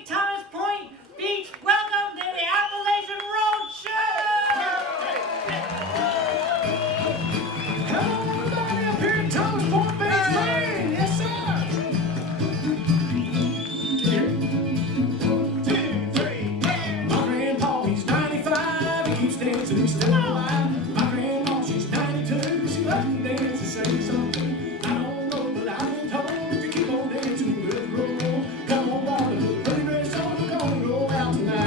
St. Thomas Point Beach. Welcome to the Appalachian Roadshow! Hello, everybody up here in Thomas Point Beach, Maine. Yes, sir. 1, 2, 3. My grandpa, he's 95. He keeps dancing, he's still alive. My grandma, she's 92. She loves to dance and sing something. I don't know, but I've been told if you keep on dancing, we'll grow. Come on, boy, put a pretty dress on. We're gonna go out tonight.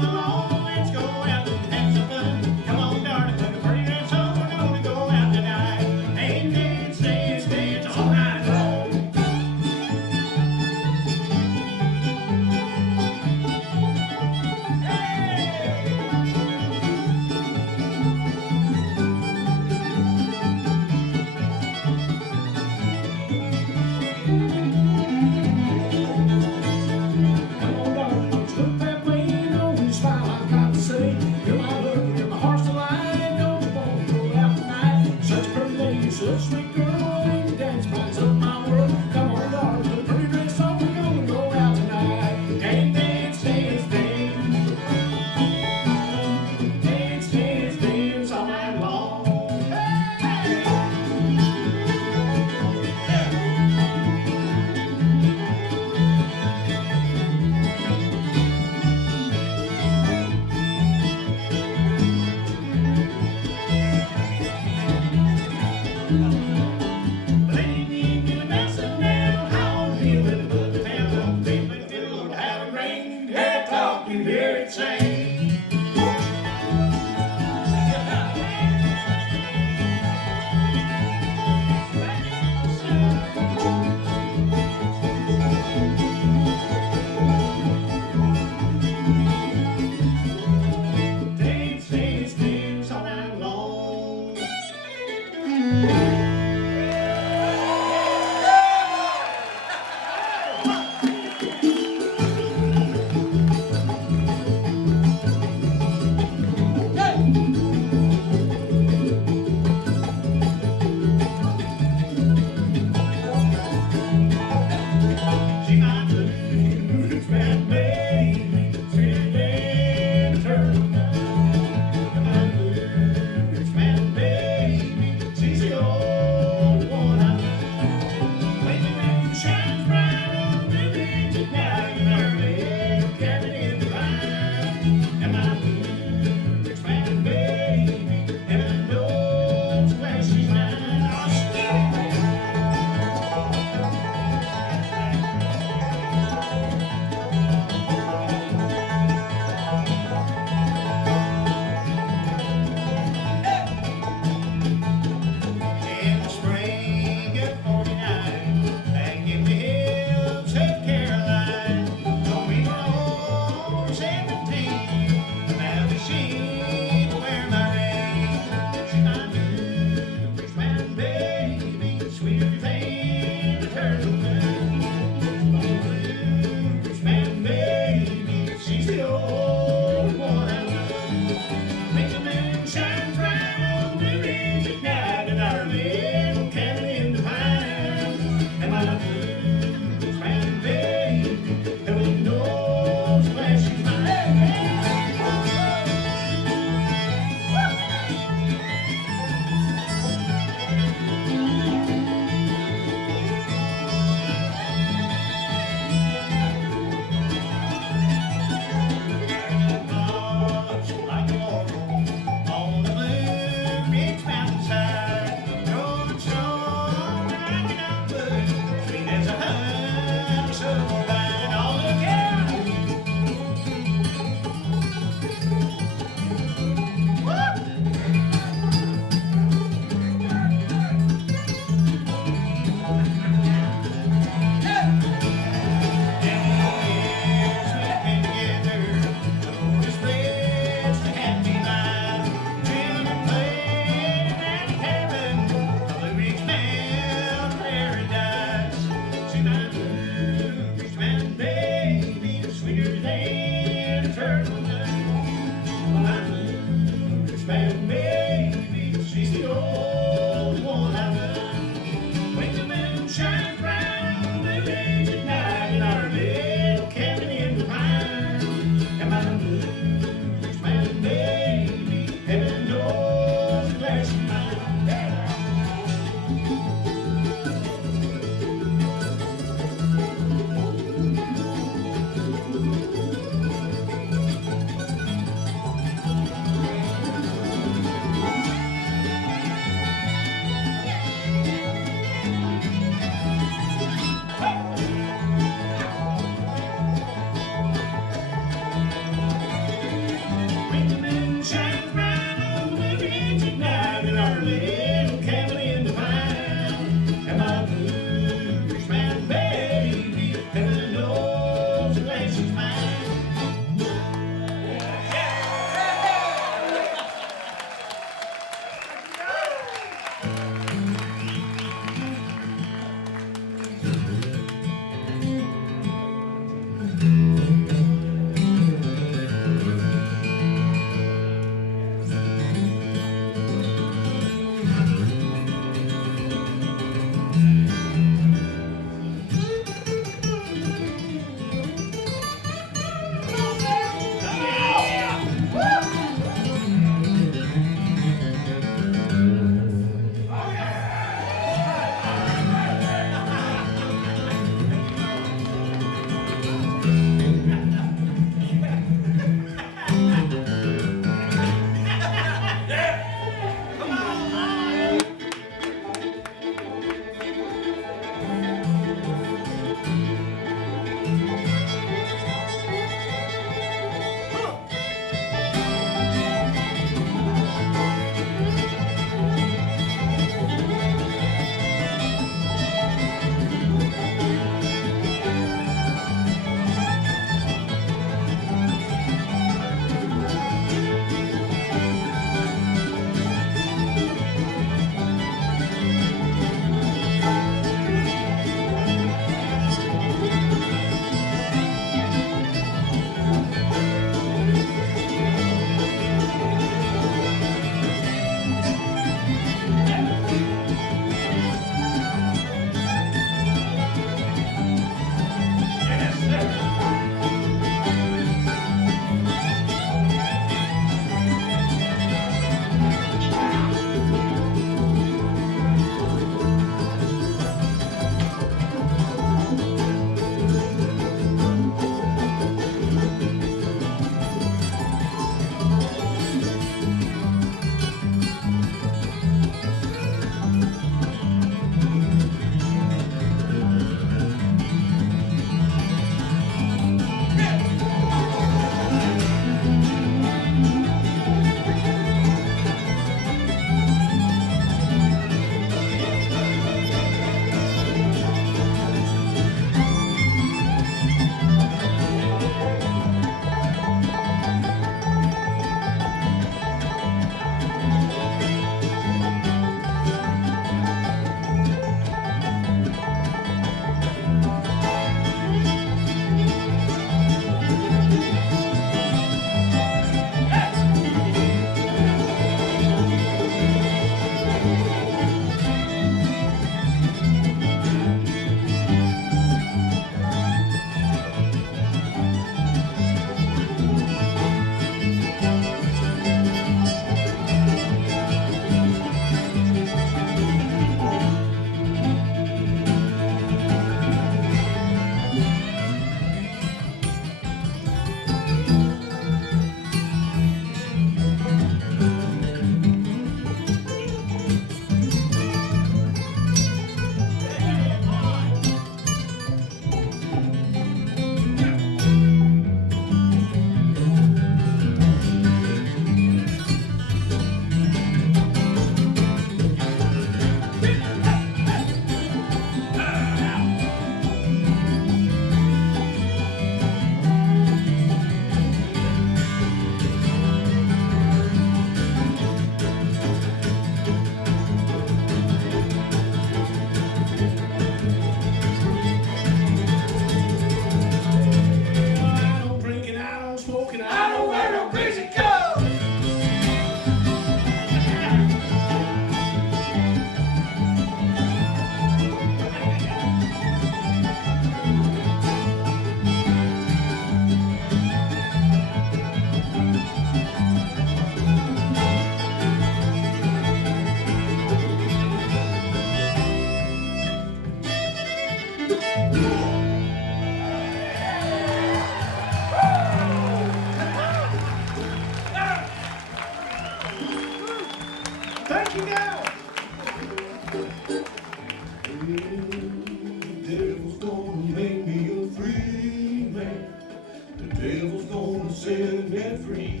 devil's gonna set me free.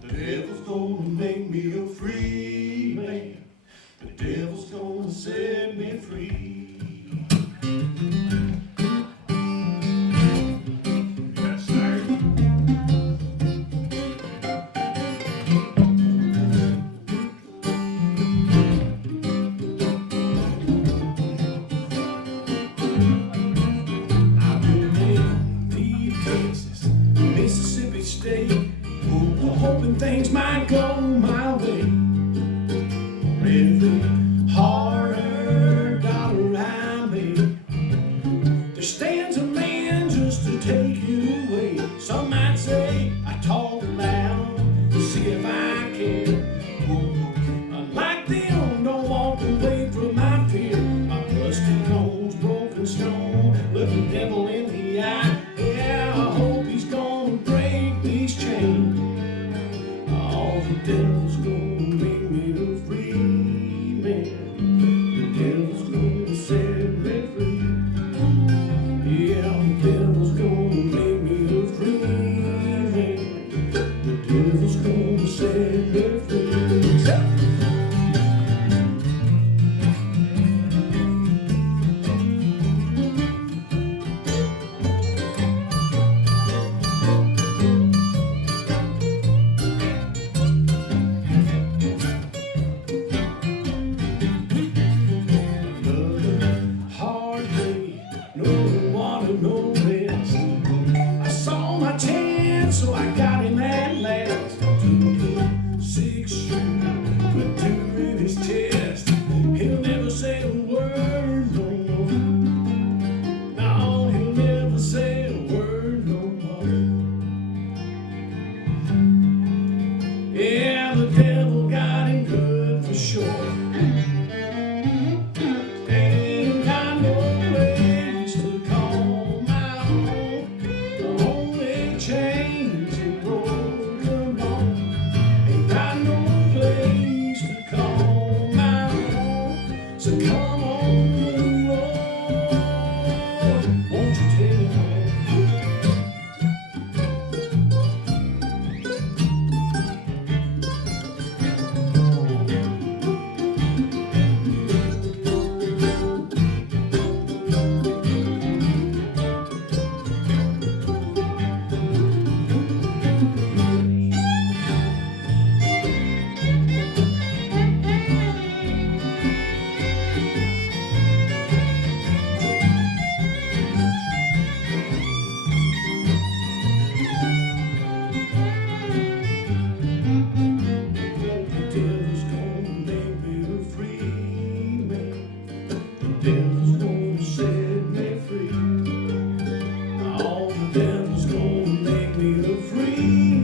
The devil's gonna make me a free man. The devil's gonna set me free. Yes, sir. I've been in deep Texas, Mississippi State, hoping things might go my way. Every hard dollar I make, there stands a man just to take you away. Some might say I talk loud to see if I care. Unlike them, don't walk away from my fear. My busted nose, broken stone, look the devil in the eye. Yeah, I hope he's gonna break these chains. All the devil's gonna make me a free man. The devil's gonna set me free. Yeah, the devil's gonna make me a free man. The devil's gonna set me free. No rest. I saw my chance, so I got him at last. Took a 6-shooter, put 2 in his chest. He'll never say a word no more. No, he'll never say a word no more. Yeah, the devil got him good for sure. Ain't got no place to call my own. The only chains and broken bone. Ain't got no place to call my own. So come on the road, won't you take me home? Devil's gonna set me free. Oh, the devil's gonna make me a free.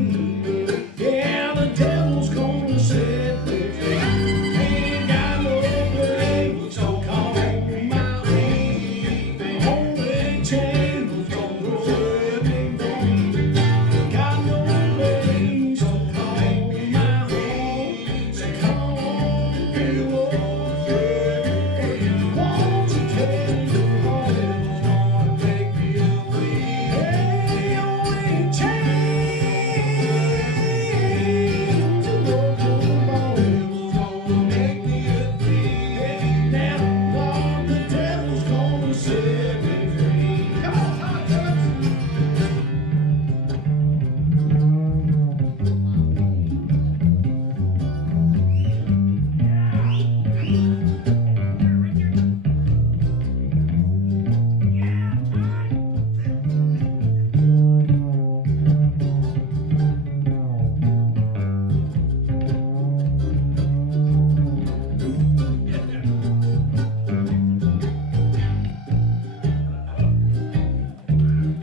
Yeah, the devil's gonna set me free. Ain't got no place to call my own. The only chain was gonna set me free. Got no place to call my own. So come on, you all.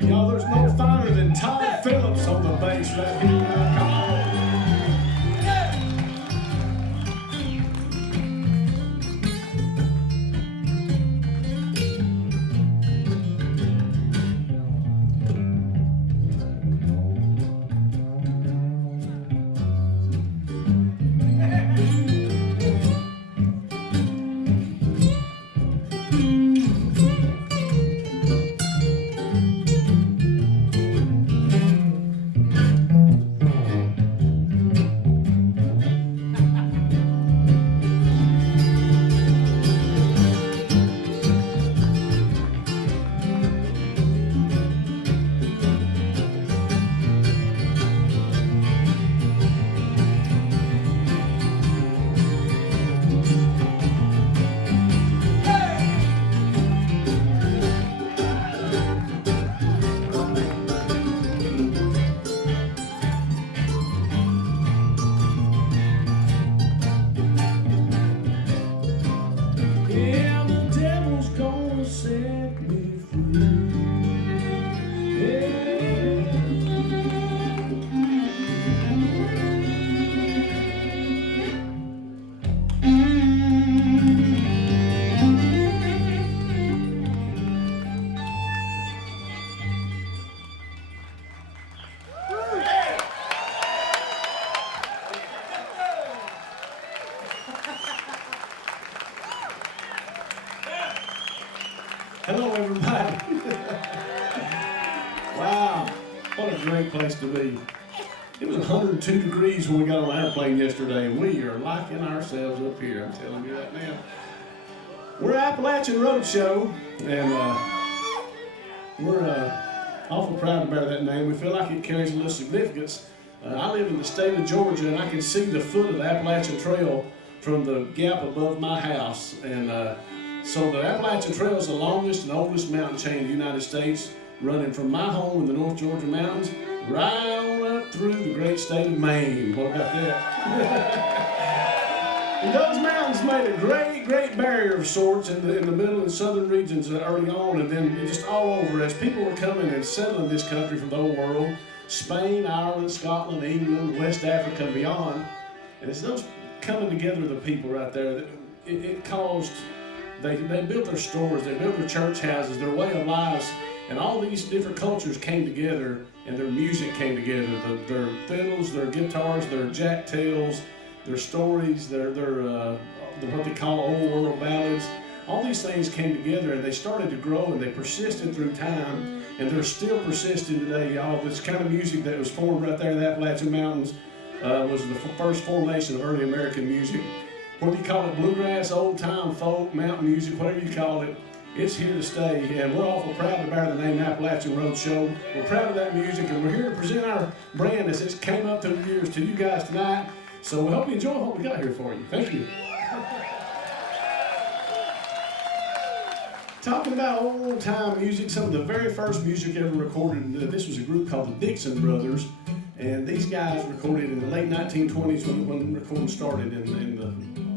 Y'all, there's no finer than Todd Phillips on the bass right here. Come on. Wow, what a great place to be. It was 102 degrees when we got on the airplane yesterday, and we are liking ourselves up here, I'm telling you right now. We're Appalachian Roadshow, and we're awful proud to bear that name. We feel like it carries a little significance. I live in the state of Georgia, and I can see the foot of the Appalachian Trail from the gap above my house. And so the Appalachian Trail is the longest and oldest mountain chain in the United States, running from my home in the North Georgia mountains right on up through the great state of Maine. What about that? And those mountains made a great barrier of sorts in the middle and southern regions early on, and then just all over as people were coming and settling this country from the old world, Spain, Ireland, Scotland, England, West Africa, and beyond. And it's those coming together of the people right there that it caused, they built their stores, they built their church houses, their way of lives, and all these different cultures came together, and their music came together, their fiddles, their guitars, their jacktails, their stories, their what they call old world ballads. All these things came together, and they started to grow, and they persisted through time, and they're still persisting today, y'all. This kind of music that was formed right there in the Appalachian Mountains was the first formation of early American music. Whether you call it bluegrass, old time, folk, mountain music, whatever you call it, it's here to stay, and we're awful proud to bear the name Appalachian Roadshow. We're proud of that music, and we're here to present our brand as it came up through the years to you guys tonight. So we hope you enjoy what we got here for you. Thank you. Talking about old time music, some of the very first music ever recorded, this was a group called the Dixon Brothers, and these guys recorded in the late 1920s when recording started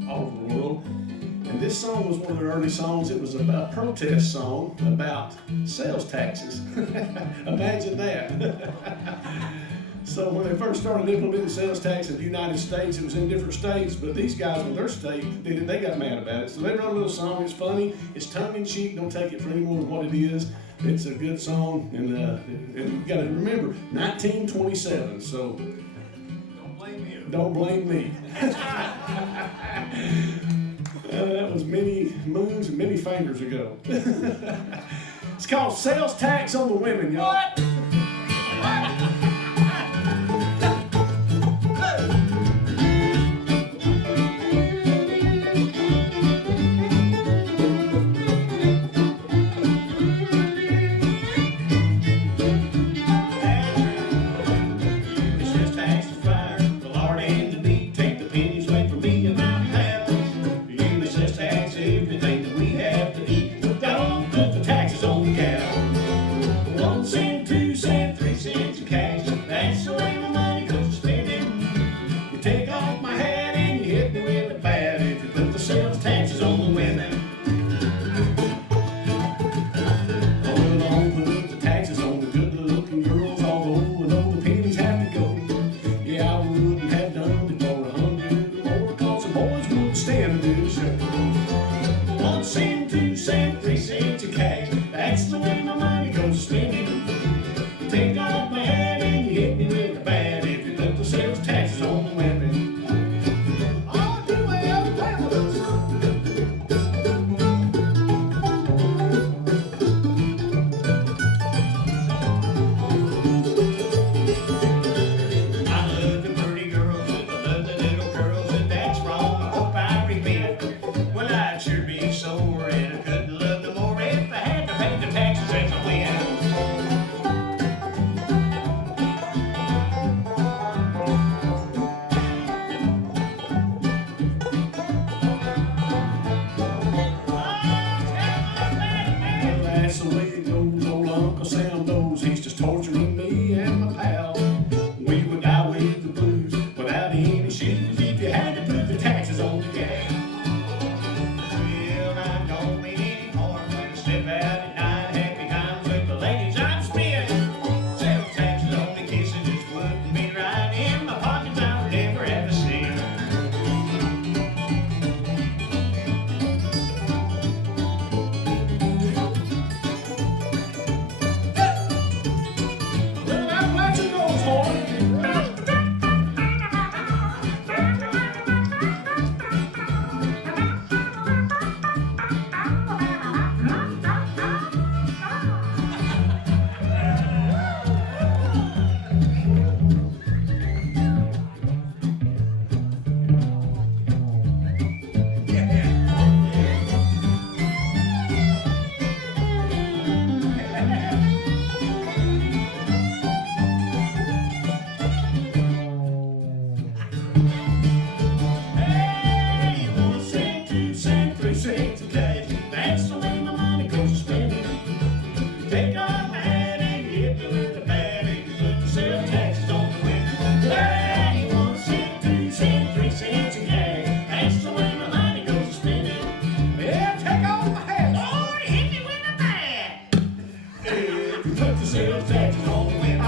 all over the world. And this song was one of their early songs. It was a protest song about sales taxes. Imagine that. So when they first started implementing sales tax in the United States, it was in different states, but these guys in their state, they got mad about it. So they wrote a little song. It's funny. It's tongue-in-cheek. Don't take it for any more than what it is. It's a good song, and you got to remember, 1927. So don't blame you. Don't blame me. That was many moons and many fingers ago. It's called Sales Tax on the Women, y'all. What?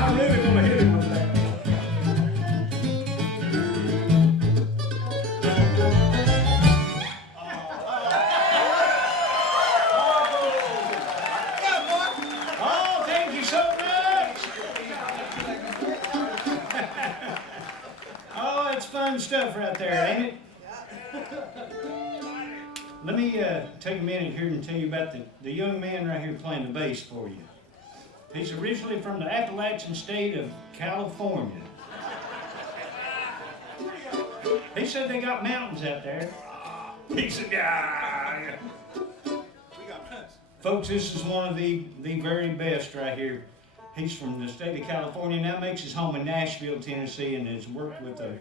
I really want to hit him with that. Oh, thank you so much. Oh, it's fun stuff right there, ain't it? Let me take a minute here and tell you about the young man right here playing the bass for you. He's originally from the Appalachian state of California. He said they got mountains out there. He's a guy. Folks, this is one of the very best right here. He's from the state of California, now makes his home in Nashville, Tennessee, and has worked with a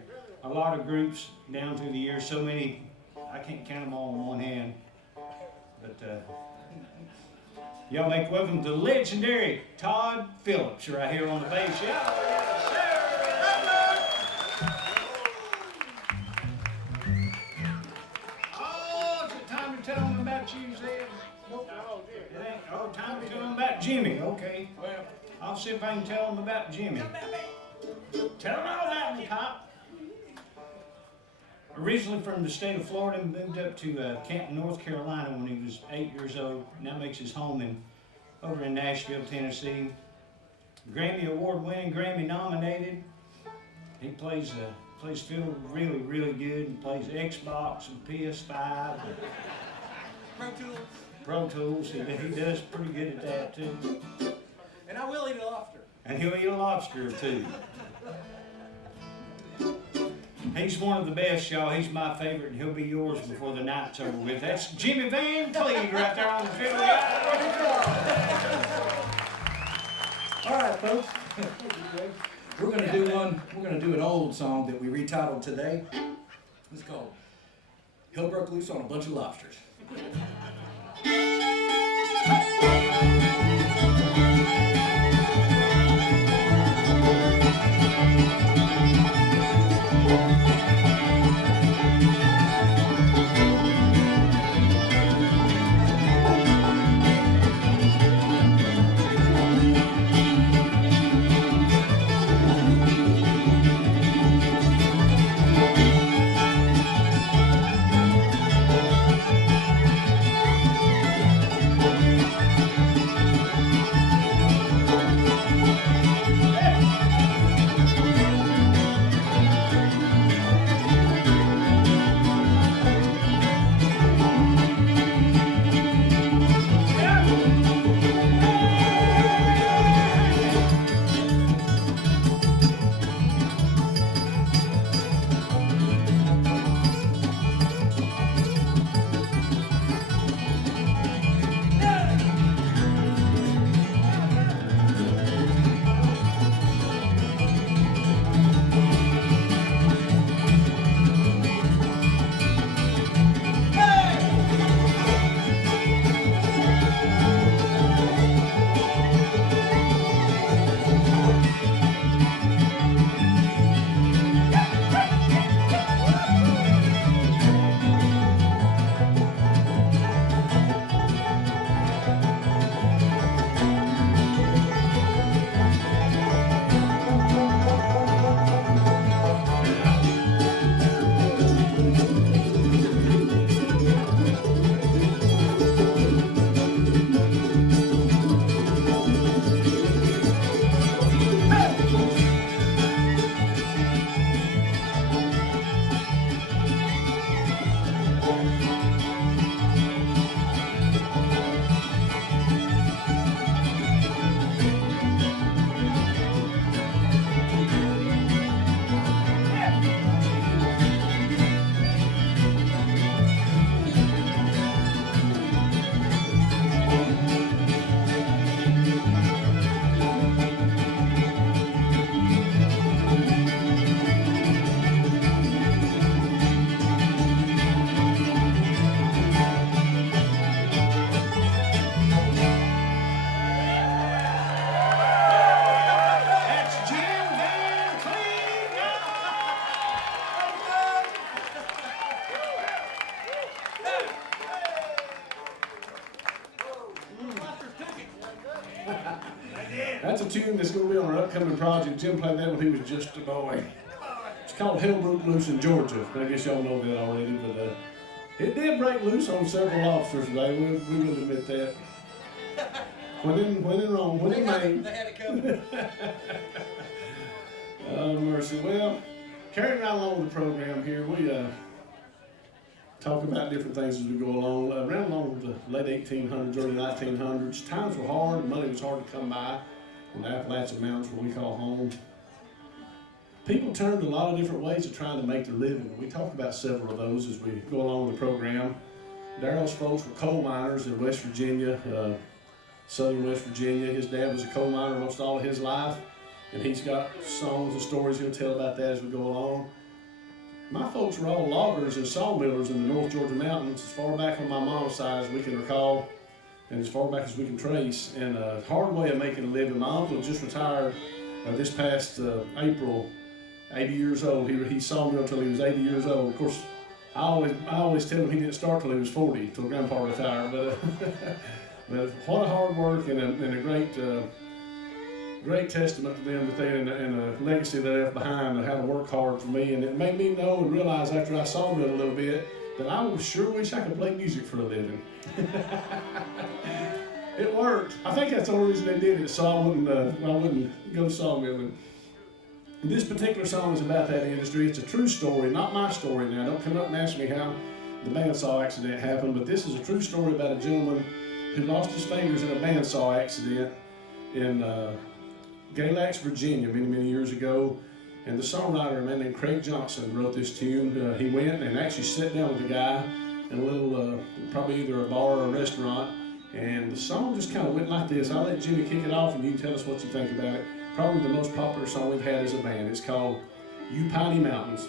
lot of groups down through the years. So many, I can't count them all on one hand. But y'all make welcome to the legendary Todd Phillips right here on the bass. Yeah. Oh, is it time to tell them about you, Zed? Nope. It ain't. Oh, time to tell them about Jimmy. Okay. Well, I'll see if I can tell them about Jimmy. Tell them all about me, Pop. Originally from the state of Florida, moved up to Canton, North Carolina when he was 8 years old. Now makes his home over in Nashville, Tennessee. Grammy Award winning, Grammy nominated. He plays fiddle really, really good. He plays Xbox and PS5. Pro Tools. He does pretty good at that too. And I will eat a lobster. And he'll eat a lobster too. He's one of the best, y'all. He's my favorite, and he'll be yours before the night's over with. That's Jimmy Van Cleve right there on the fiddle. All right, folks. We're gonna do one. We're gonna do an old song that we retitled today. It's called "Hell Broke Loose on a Bunch of Lobsters." tune that's going to be on our upcoming project. Jim played that when he was just a boy. It's called Hell Broke Loose in Georgia. I guess y'all know that already, but it did break loose on several officers today. We will admit that. When in Rome, when in Maine. They had it covered. Oh, mercy. Well, carrying right along with the program here, we talk about different things as we go along. Around along the late 1800s, early 1900s, times were hard, money was hard to come by in the Appalachian Mountains, where we call home. People turned a lot of different ways of trying to make their living. We talk about several of those as we go along the program. Daryl's folks were coal miners in West Virginia, southern West Virginia. His dad was a coal miner most all of his life, and he's got songs and stories he'll tell about that as we go along. My folks were all loggers and sawmillers in the North Georgia mountains, as far back on my mom's side as we can recall, and as far back as we can trace, and a hard way of making a living. My uncle just retired this past April, 80 years old. He sawmilled until he was 80 years old. Of course, I always tell him he didn't start till he was 40, till Grandpa retired. But but what a hard work and a great testament to them that they and a legacy they left behind of how to work hard for me. And it made me know and realize after I sawmilled a little bit that I sure wish I could play music for a living. It worked. I think that's the only reason they did it, so I wouldn't go sawmilling. This particular song is about that industry. It's a true story, not my story now. Don't come up and ask me how the bandsaw accident happened, but this is a true story about a gentleman who lost his fingers in a bandsaw accident in Galax, Virginia, many years ago. And the songwriter, a man named Craig Johnson, wrote this tune. He went and actually sat down with the guy in a little, probably either a bar or a restaurant, and the song just kind of went like this. I'll let Jimmy kick it off and you can tell us what you think about it. Probably the most popular song we've had as a band. It's called You Piney Mountains.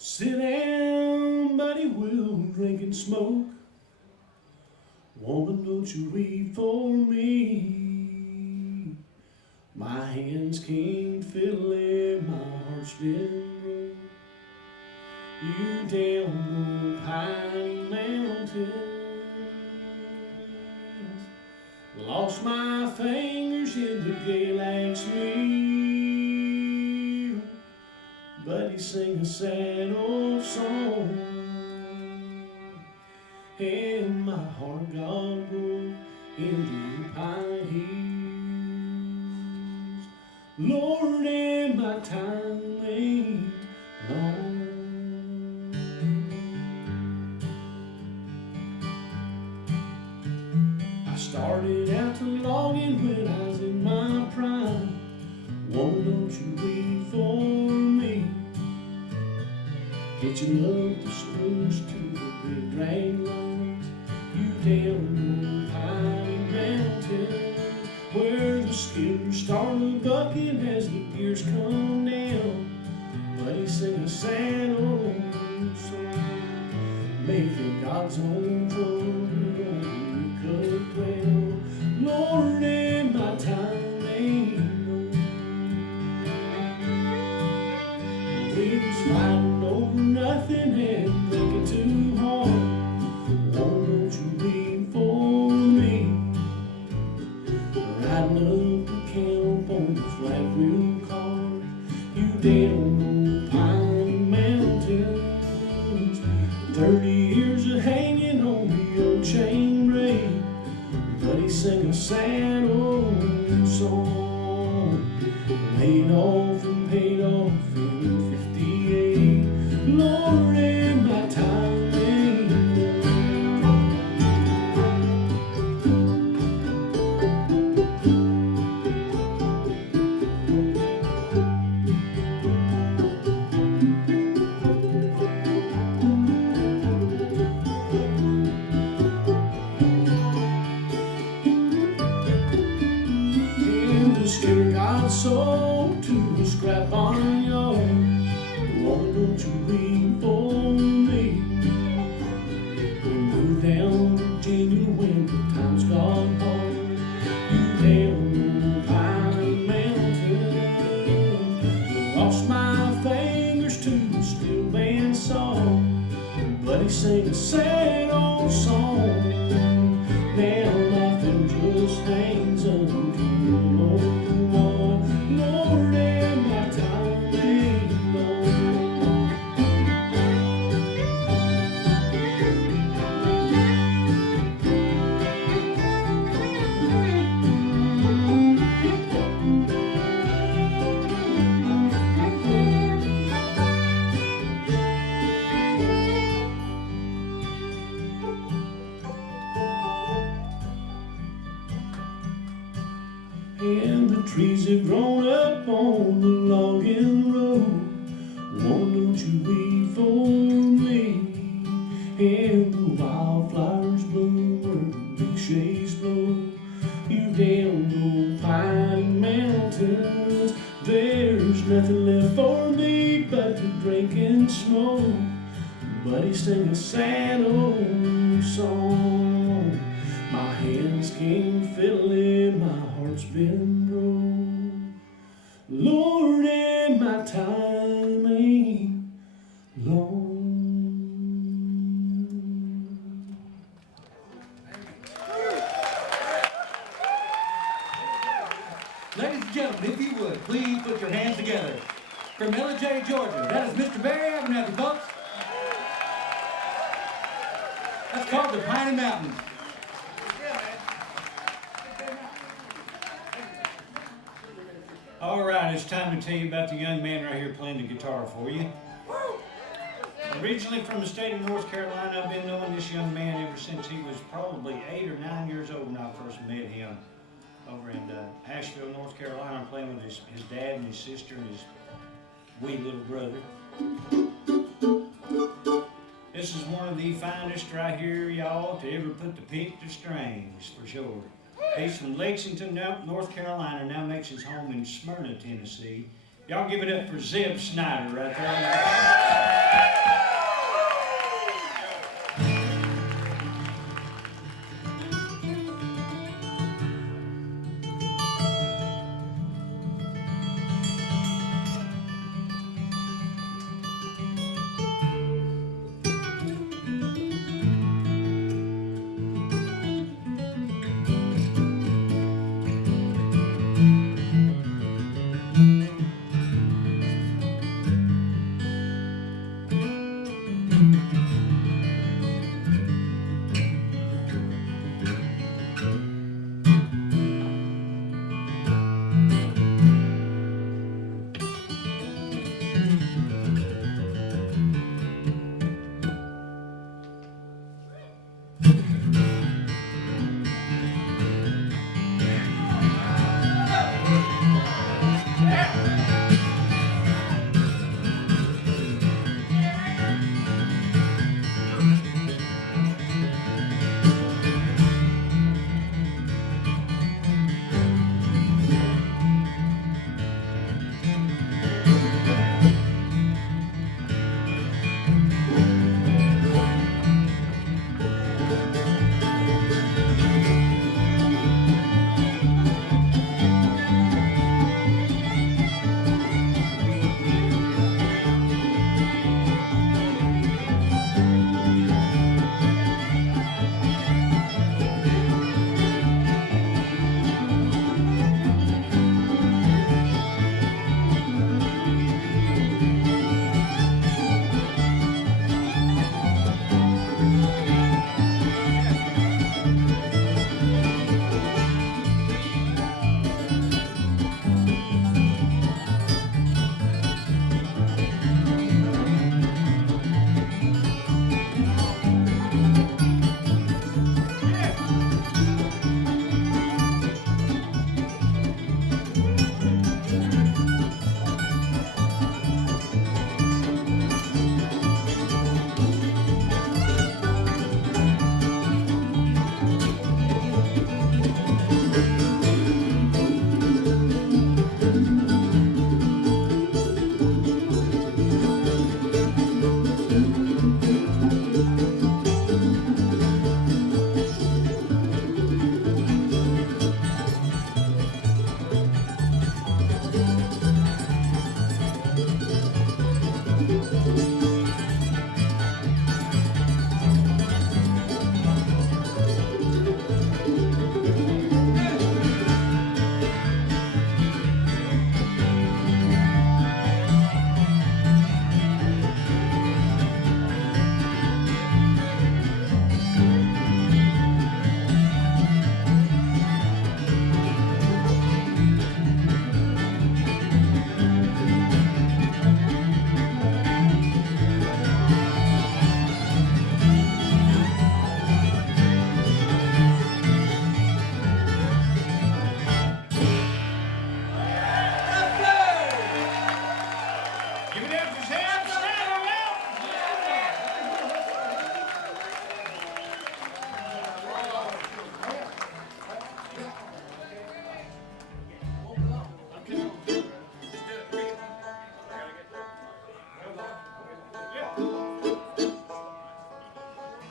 Sit down, buddy, we'll drink and smoke. Woman, don't you weep for me. My hands can't fiddle and my heart's been broke. You down Piney Mountains. Lost my fingers in the Galax mill. Buddy, sing a sad old song, and my heart got broke into pine hills. Lord, and my time ain't long. I started out to logging when I was in my prime. Woman, don't you weep for me. Hitching up the spruce to the big drag lines. You down Piney Mountain, where the skippers start bucking as the gears come down. Buddy, sing a sad old song, making God's own drum you could dwell. Lord, and my time ain't long. We was fighting over nothing and drinking too hard. Won't you weep for me? Riding up the camp on the flat wheel cars. You down Piney 30 years of hanging on the old chain ring, but he sang a sad old song. Paid off and paid off in 58. Lord, and my time ain't got sold to a scrap barnyard. Woman, don't you weep for me. We moved down to Virginia when the times got hard. You down the Pine Mountain. Lost my fingers to the steel band saw, but he sang a sad old song. Now my fiddle just hangs unto the Lord. Lord, and my time ain't long. And the trees have grown up on the logging road. Woman, don't you weep for me. And the wildflowers bloom where the big shades blow. You down the Pine Mountains, there's nothing left for me but to drink and smoke. But he sang a sad old song. My hands can't fiddle it, my heart's been broke. Lord, and my time ain't long. Ladies and gentlemen, if you would, please put your hands together. From LJ, Georgia, that is Mr. Barry Abernathy, folks. That's called the Piney Mountains. All right, it's time to tell you about the young man right here playing the guitar for you. Originally from the state of North Carolina, I've been knowing this young man ever since he was probably 8 or 9 years old when I first met him over in Asheville, North Carolina. I'm playing with his dad and his sister and his wee little brother. This is one of the finest right here, y'all, to ever put the pick to strings, for sure. He's from Lexington, North Carolina, now makes his home in Smyrna, Tennessee. Y'all give it up for Zeb Snyder right there.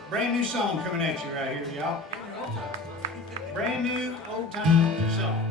Brand new song coming at you right here, y'all. Brand new old time song.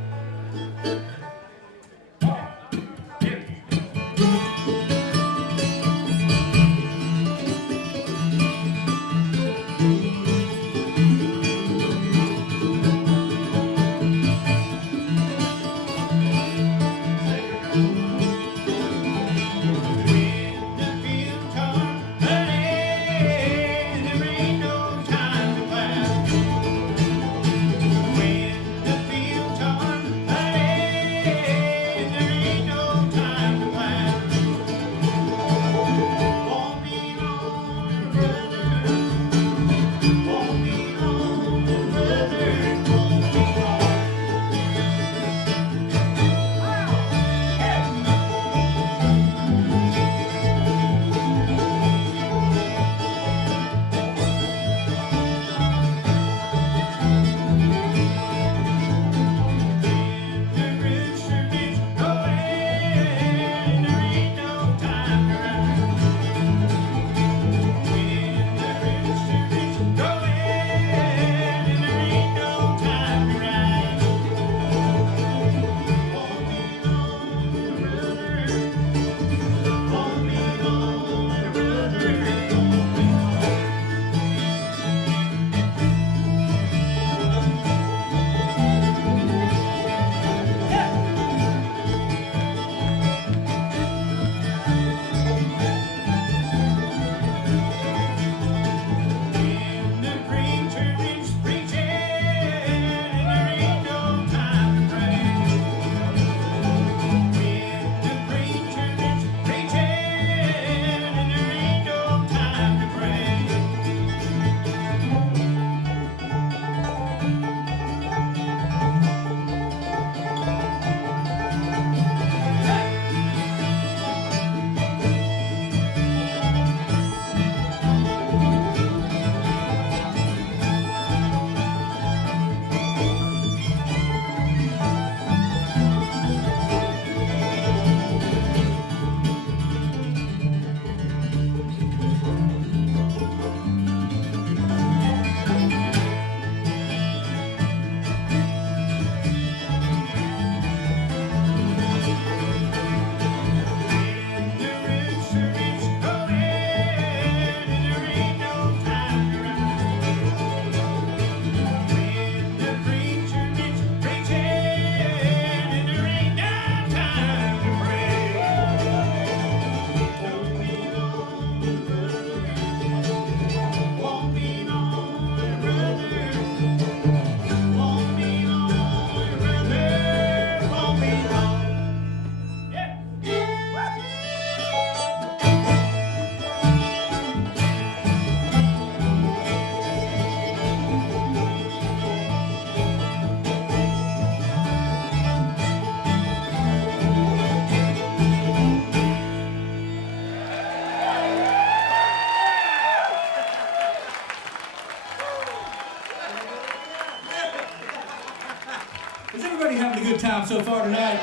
Is everybody having a good time so far tonight?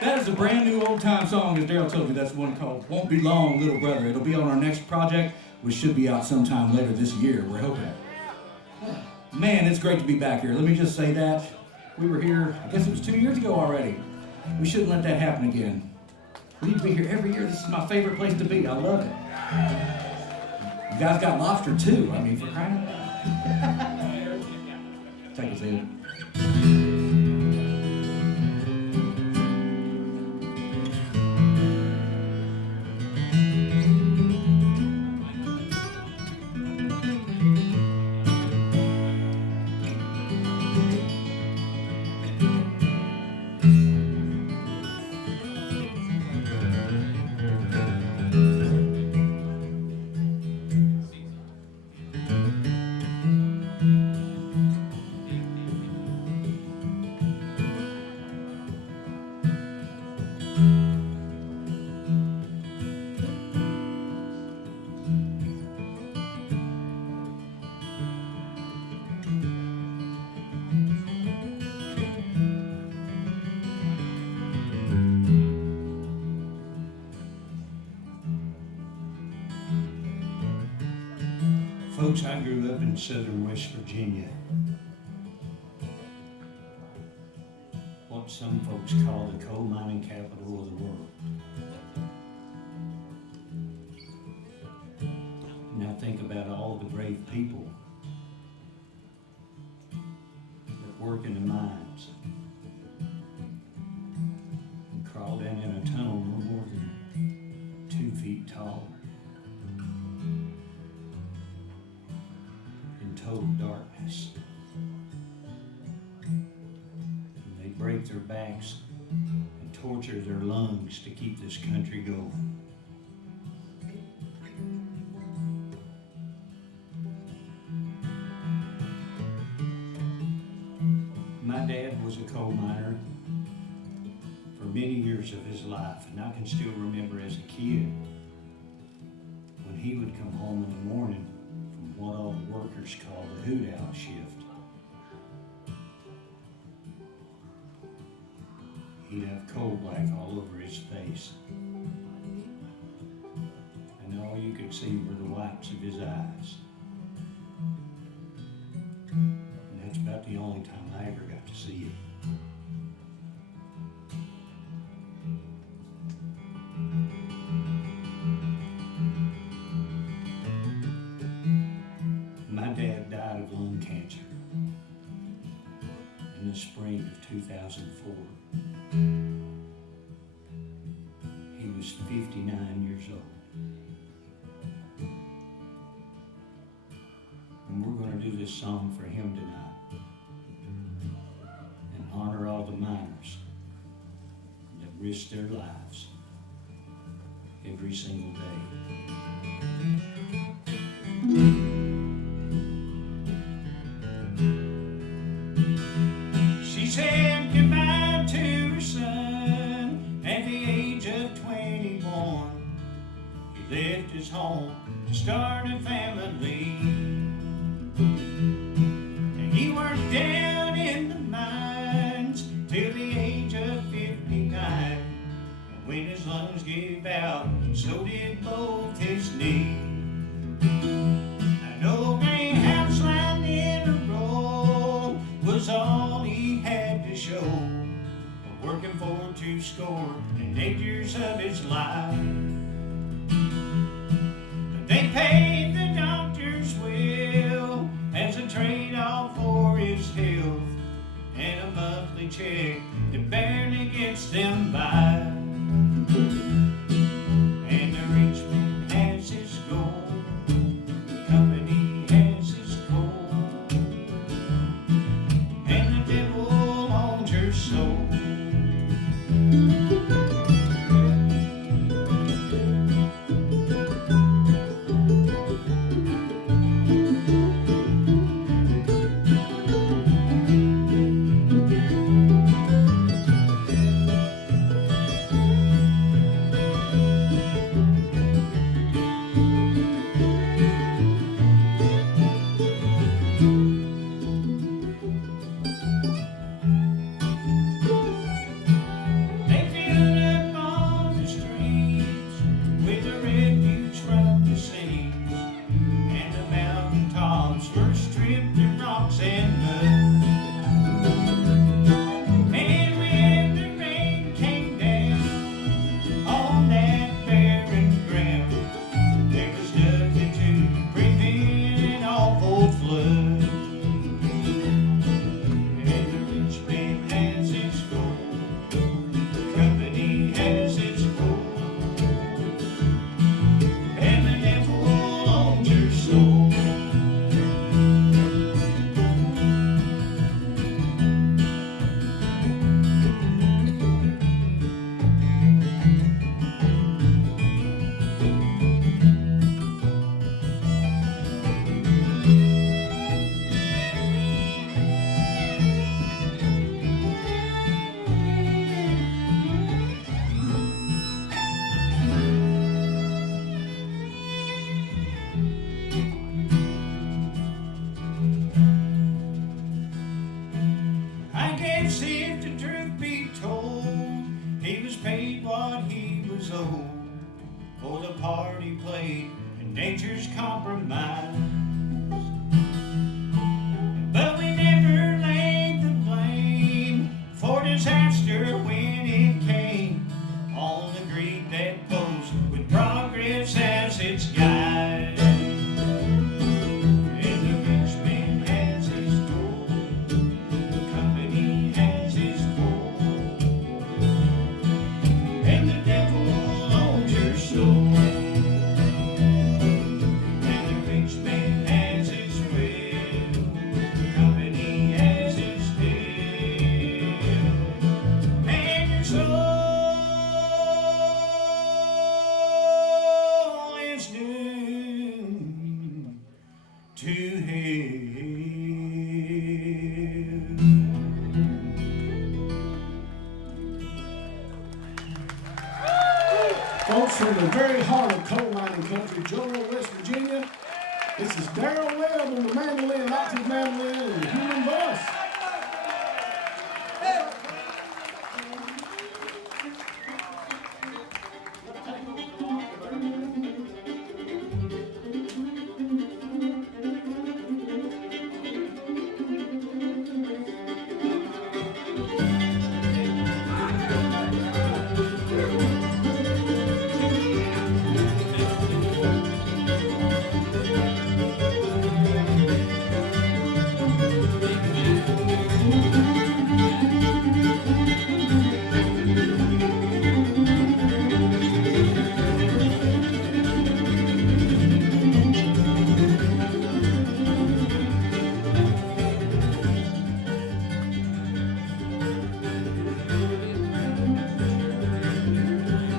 That is a brand new old time song, as Daryl told me. That's one called Won't Be Long, Little Brother. It'll be on our next project, which should be out sometime later this year, we're hoping. Man, it's great to be back here. Let me just say that. We were here, I guess it was 2 years ago already. We shouldn't let that happen again. We need to be here every year. This is my favorite place to be. I love it. You guys got lobster too. I mean, for crying out loud. Take a seat. Folks, I grew up in southern West Virginia. What some folks call the coal mining capital of the world. Now think about all the brave people that work in the mines and crawl down in a tunnel no more than 2 feet tall in total darkness. And they break their backs and torture their lungs to keep this country going. My dad was a coal miner for many years of his life, and I can still remember as a kid when he would come home in the morning from what all the workers call the hoot out shift. He'd have coal black all over his face, and all you could see were the whites of his eyes. And that's about the only time I ever got to see it. My dad died of lung cancer in the spring of 2004. He was 59 years old. And we're going to do this song for him tonight and honor all the miners that risk their lives every single day. She said goodbye to her son at the age of 21. He left his home to start a family. And he worked down in the mines till the age of 59. And when his lungs gave out, so did both his knees. An old gray house lined in a row was all he had to show, working for 2 years of his life. But they paid the doctors well as a trade-off for his health, and a monthly check that barely gets them by. And the rich man has his gold, the company has his coal, and the devil owns your soul. If the truth be told, he was paid what he was owed for the part he played in nature's compromise. sheriff has its guide, and the rich man has his gold, the company has his gold, and the devil owns your soul. And the rich man has his will, the company has its bill, and your soul is doomed to hell. Folks from the very heart of coal mining country, Joel, West Virginia, this is Darrell Webb on the mandolin, octave mandolin, and the human voice.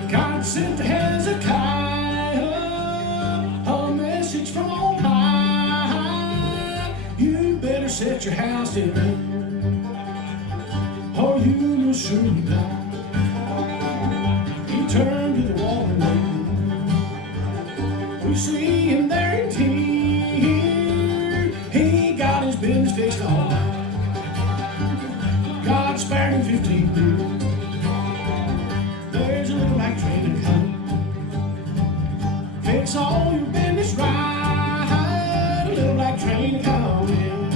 God sent to Hezekiah a message from on high. You better set your house in order, or you will surely die. He turned to the wall and waited. We see him there in tears. He got his business fixed all right. God spared him 15 years. There's a little black train a coming. Fix all your business right. A little black train coming.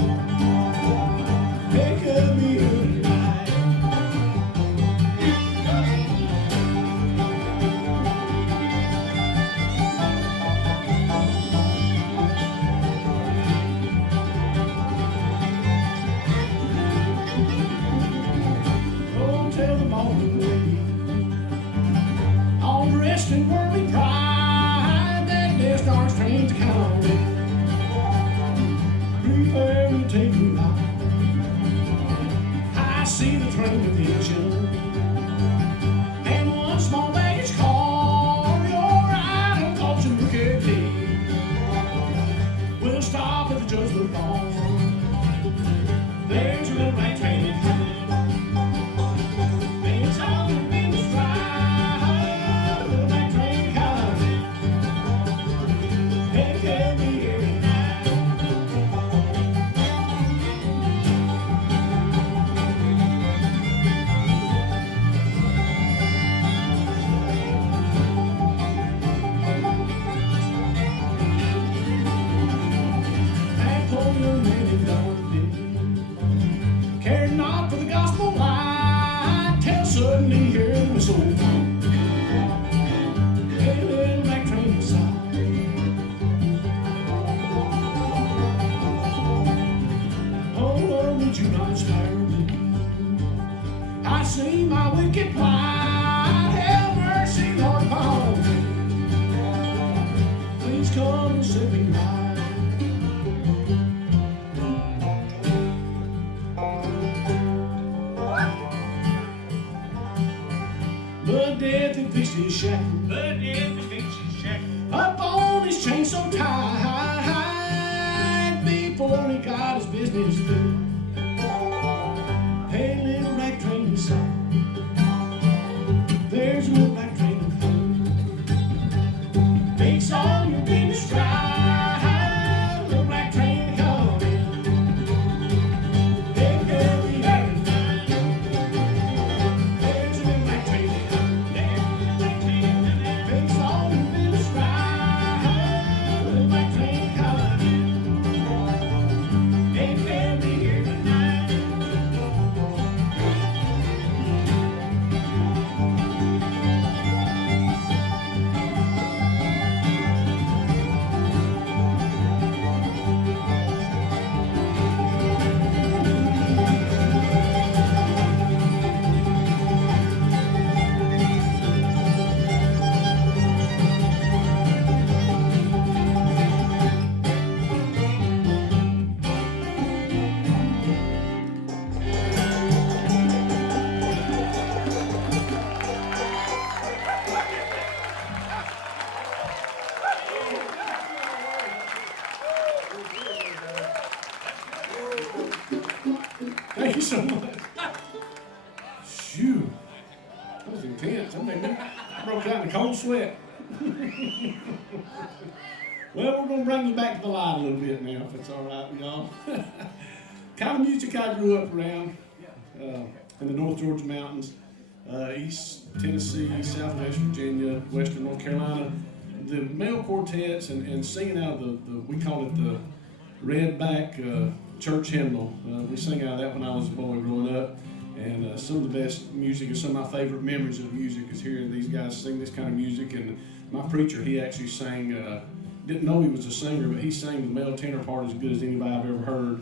Pick up me tonight. Go tell them all the way. All dressed in worldly pride, that Death Star's train's coming. Prepare to take me out. I see the train division, and one small baggage car. Your idle thoughts and wicked deeds will stop at the judgment bar. There's a little black train coming. It's all the business right. A little black train coming. Take care of me every night. That poor young man in Dorothy cared not for the gospel light, till suddenly he heard the whistle. Hey, little black train inside. Oh Lord, would you not spare me? I see my wicked plight. Have mercy, Lord, upon me. Please come and set me right. But death had fixed his shackle, up on his chain so tight, before he got his business through. Hey, little black train inside. There's a little black train coming. Makes all your business right. Little black train coming. Take care of me every night. There's a little black train coming. Makes all your business right. Little black train coming. Take care of me every night. sweat. Well, we're going to bring you back to the light a little bit now, if it's all right with y'all. Kind of music I grew up around in the North Georgia mountains, East Tennessee, Southwest Virginia, Western North Carolina. The male quartets and singing out of the we call it the Redback church hymnal. We sang out of that when I was a boy growing up. And some of the best music and some of my favorite memories of music is hearing these guys sing this kind of music. And my preacher, he actually sang, didn't know he was a singer, but he sang the male tenor part as good as anybody I've ever heard.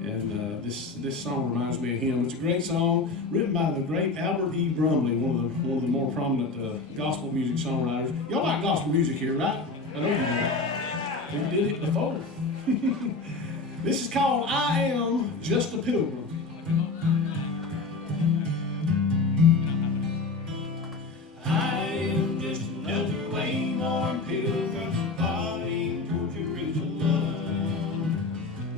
And this song reminds me of him. It's a great song written by the great Albert E. Brumley, one of the more prominent gospel music songwriters. Y'all like gospel music here, right? I know you do. We did it before. This is called I Am Just a Pilgrim. I am just another wayworn pilgrim, plodding toward Jerusalem,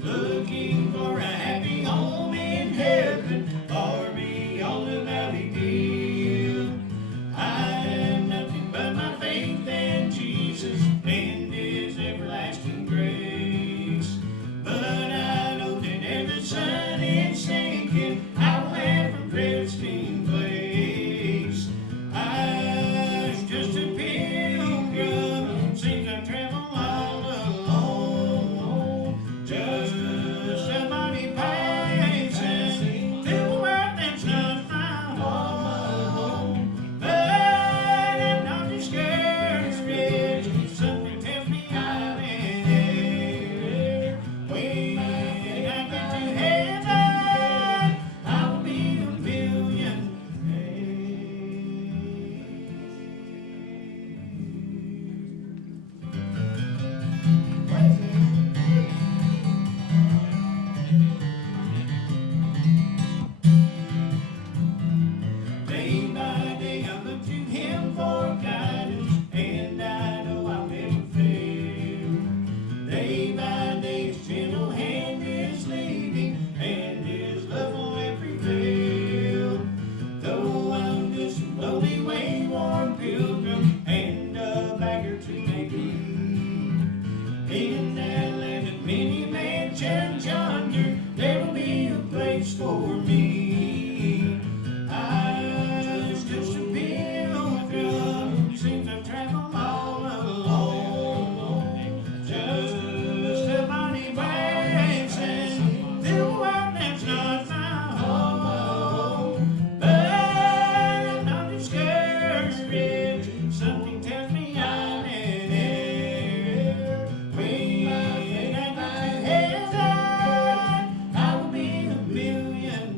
looking for a happy home in heaven, far beyond the valley deal. I am nothing but my faith in Jesus and His everlasting grace. But I know that every sun is sinking, I will have a resting place. I'm just a pilgrim, seems I travel all alone, just somebody passing through the world that's not my home. But I'm not discouraged, something tells me I'm in there. When I get to heaven, I will be a million. Day by day I look to Him for guidance, and I know I'll never fail. Day by day His gentle hand is leading, and His love will never prevail. Though I'm just a lonely, wayworn pilgrim, and a beggar to make me, in that land of many mansions yonder, there will be a place for me. I'm just a pilgrim, seems I travel all alone, just somebody passing through a world that's not my home. But I'm not discouraged, something tells me I'm in there. When I get to heaven, I will be a million.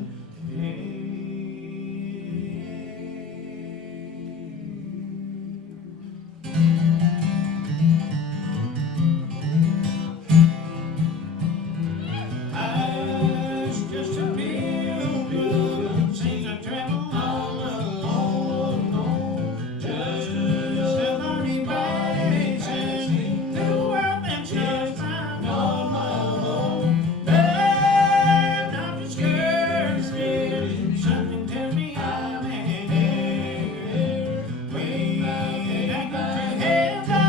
I was just a pilgrim, seems I travel all alone, just somebody passing through a world that's not my home. But I'm not discouraged, something tells me I'm in there. When I get to heaven,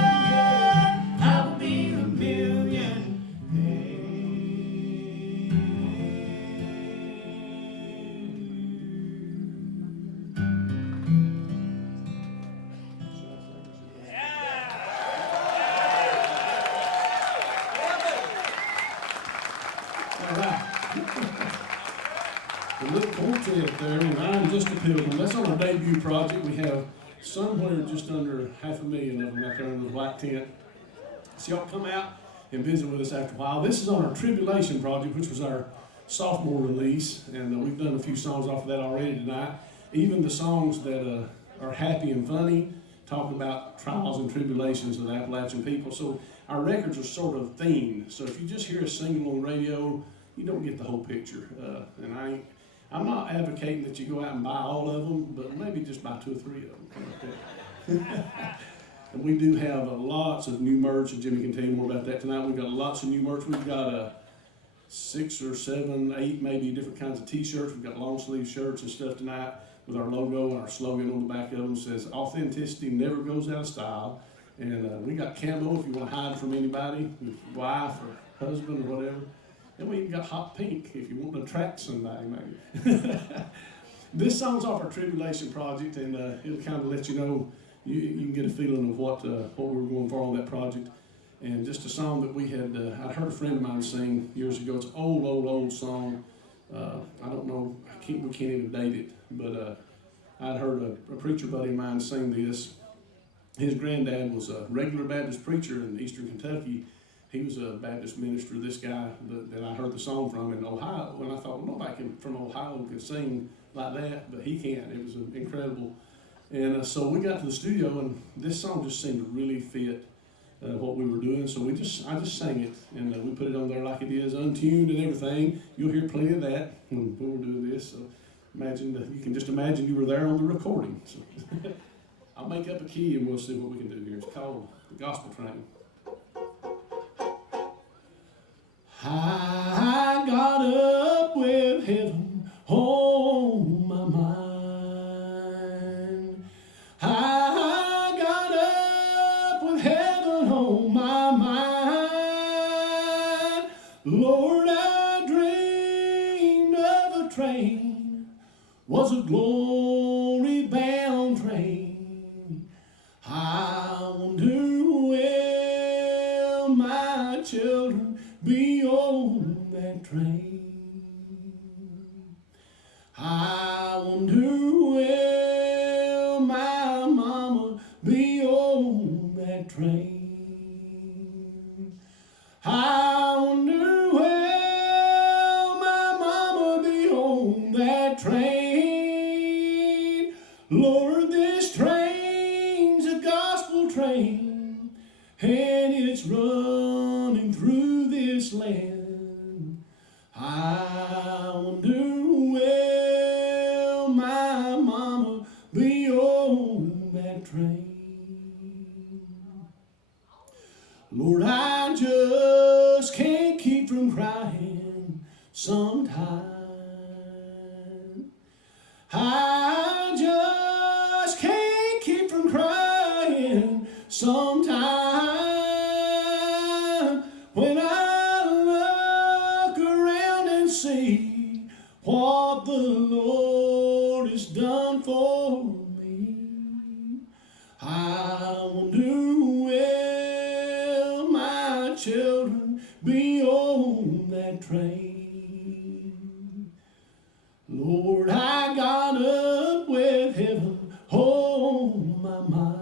I will be a million. All right. The little quartet there, and I'm Just a Pilgrim. That's on our debut project. We have somewhere just under 500,000 of them out there in the white tent. So y'all come out and visit with us after a while. This is on our Tribulation project, which was our sophomore release, and we've done a few songs off of that already tonight. Even the songs that are happy and funny, talking about trials and tribulations of the Appalachian people. So our records are sort of themed. So if you just hear us singing on the radio, you don't get the whole picture. And I'm not advocating that you go out and buy all of them, but maybe just buy 2 or 3 of them. And we do have lots of new merch, and Jimmy can tell you more about that tonight. We've got lots of new merch. We've got 6 or 7, 8 maybe different kinds of t-shirts. We've got long sleeve shirts and stuff tonight. with our logo and our slogan on the back of them. Says authenticity never goes out of style. And we got camo if you want to hide from anybody, your wife or husband or whatever. And we even got hot pink if you want to attract somebody maybe. This song's off our Tribulation project, and it'll kind of let you know, you can get a feeling of what we were going for on that project. And just a song that we had, I heard a friend of mine sing years ago. It's an old song. I don't know, we can't even date it, but I'd heard a preacher buddy of mine sing this. His granddad was a regular Baptist preacher in eastern Kentucky. He was a Baptist minister, this guy that I heard the song from in Ohio. And I thought, well, nobody from Ohio can sing like that, but he can. It was incredible. And so we got to the studio, and this song just seemed to really fit what we were doing. So I just sang it, and we put it on there like it is, untuned and everything. You'll hear plenty of that when we're doing this. So you can just imagine you were there on the recording. So I'll make up a key, and we'll see what we can do here. It's called The Gospel Train. I got up with heaven on my mind. I got up with heaven on my mind. Lord, I dreamed of a train, was a glory-bound train. I wonder, will my children be on that train? I wonder, will my mama be on that train? I wonder, will my mama be on that train? Lord, this train's a gospel train, and it's running through this land. I wonder, will my mama be on that train? Lord, I just can't keep from crying sometime. I just can't keep from crying sometime. When I look around and see what the Lord has done for me, I wonder, will my children be on that train? Lord, I got up with heaven on my mind.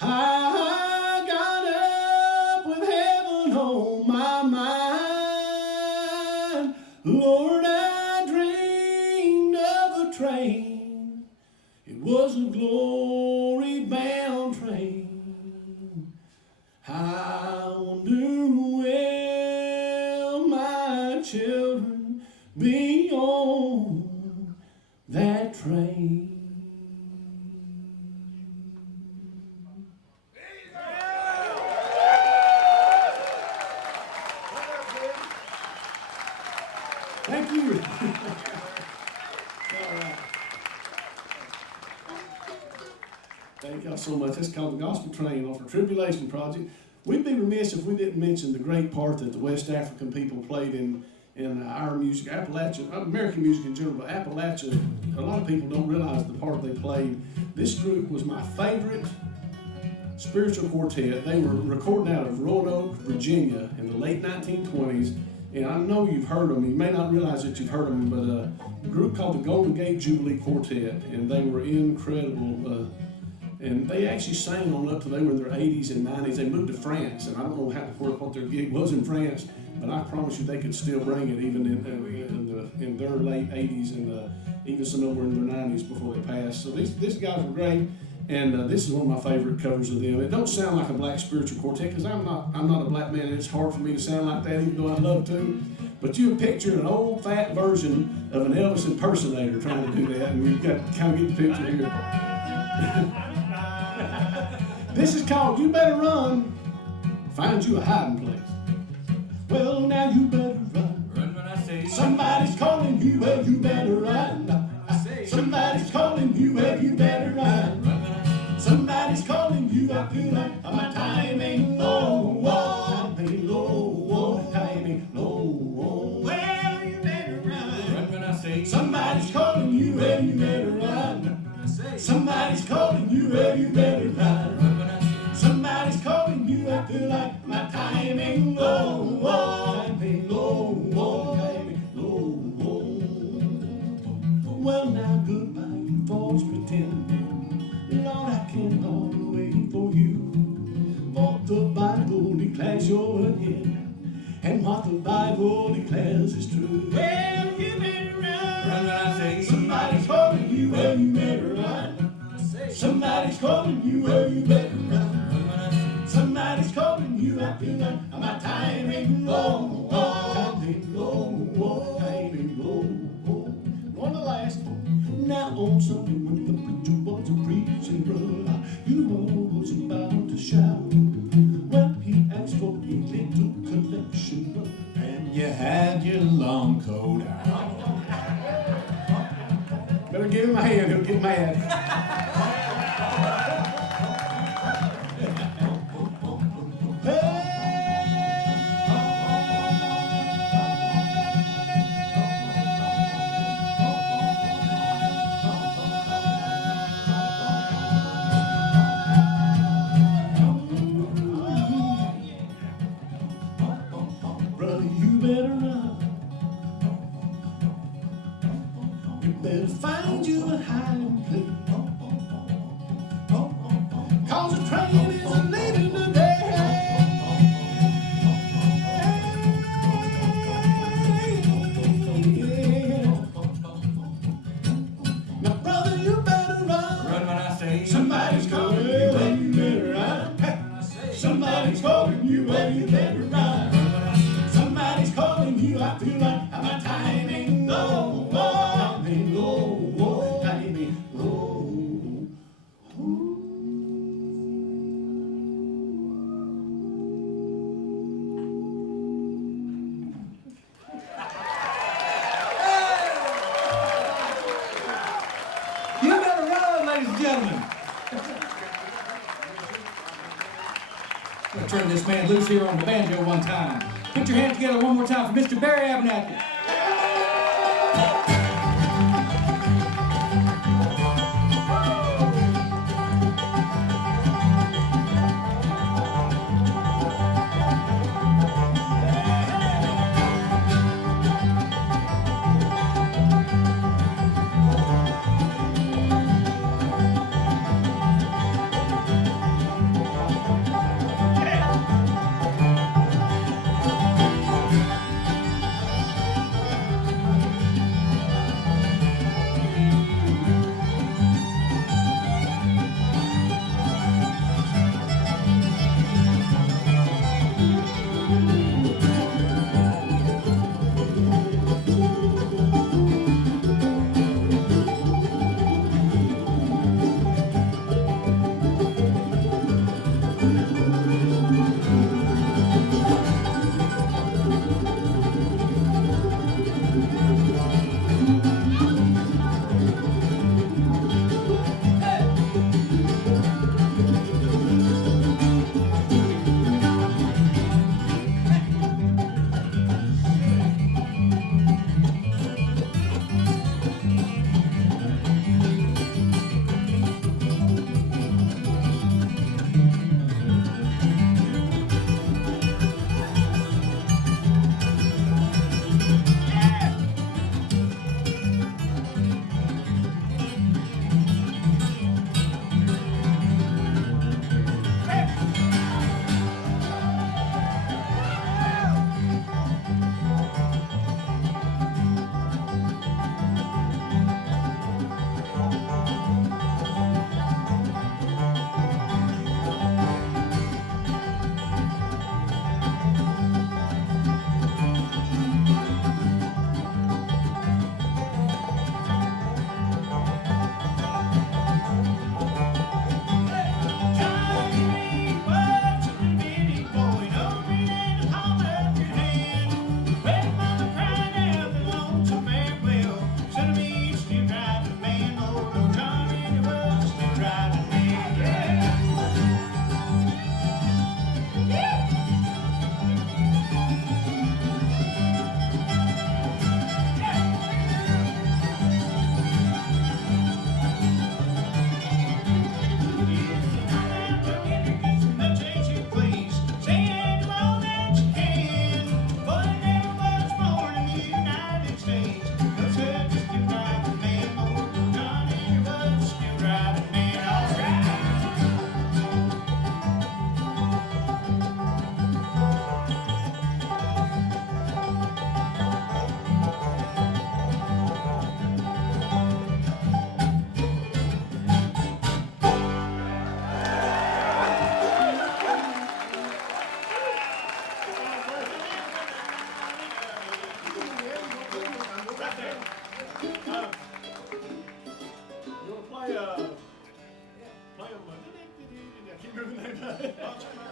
I got up with heaven on my mind. Lord, I dreamed of a train. It was a glory-bound train. I wonder, will my children be on that train? Thank you. All right. Thank y'all so much. That's called The Gospel Train off our Tribulation project. We'd be remiss if we didn't mention the great part that the West African people played in our music, Appalachian, American music in general, but Appalachian, a lot of people don't realize the part they played. This group was my favorite spiritual quartet. They were recording out of Roanoke, Virginia in the late 1920s. And I know you've heard them. You may not realize that you've heard them, but a group called the Golden Gate Jubilee Quartet, and they were incredible. And they actually sang on up till they were in their 80s and 90s. They moved to France, and I don't know what their gig was in France, but I promise you they could still bring it even in their late 80s and even some over in their 90s before they passed. So these guys were great. And this is one of my favorite covers of them. It don't sound like a black spiritual quartet because I'm not a black man, and it's hard for me to sound like that, even though I'd love to. But you picture an old fat version of an Elvis impersonator trying to do that, and you've got to kind of get the picture here. This is called "You Better Run, Find You a Hiding Place." Well, now you better run. Run when I Somebody's calling you, well, you better run. Somebody's calling you, well, you better run. Somebody's calling you, I feel like my time ain't low. Time ain't low. Time ain't low. Well, you better run. Somebody's calling you, well, you better run. Somebody's calling you, well, you better run. Somebody's calling you, I feel like my time ain't low. Time ain't low. Time ain't low. Well, now goodbye, you false pretending. Lord, I can't hardly wait for you. For the Bible declares you're ahead, and what the Bible declares is true. Well, you better run. Run when I say. Somebody's calling you, well, you better run. Somebody's calling you, well, you better run. Somebody's calling you, I feel like my time ain't low. Time ain't low. Time ain't low. On the last one. Now on Sunday when the preacher was preaching, brother, you all was about to shout. Well, he asked for a little collection, brother, and you had your long coat out. Better give him a hand, he'll get mad. Better find you a hiding place, 'cause the train isn't leaving today. Now, brother, you better run. Run when I say. Somebody's calling you, and you better run. Somebody's calling you, and you better run. Somebody's calling you, I feel like my time ain't low. You better run, ladies and gentlemen. I'm gonna turn this man loose here on the banjo one time. Put your hands together one more time for Mr. Barry Abernathy.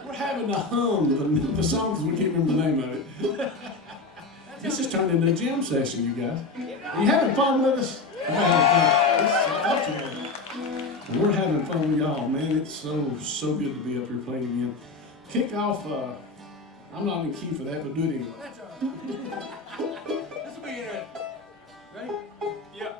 We're having to hum the song because we can't remember the name of it. This has turned into a jam session, you guys. Are you having fun with us? We're having fun with y'all, man. It's so good to be up here playing again. Kick off, I'm not in key for that, but do it anyway. That's all right. This will be interesting. Ready? Yep.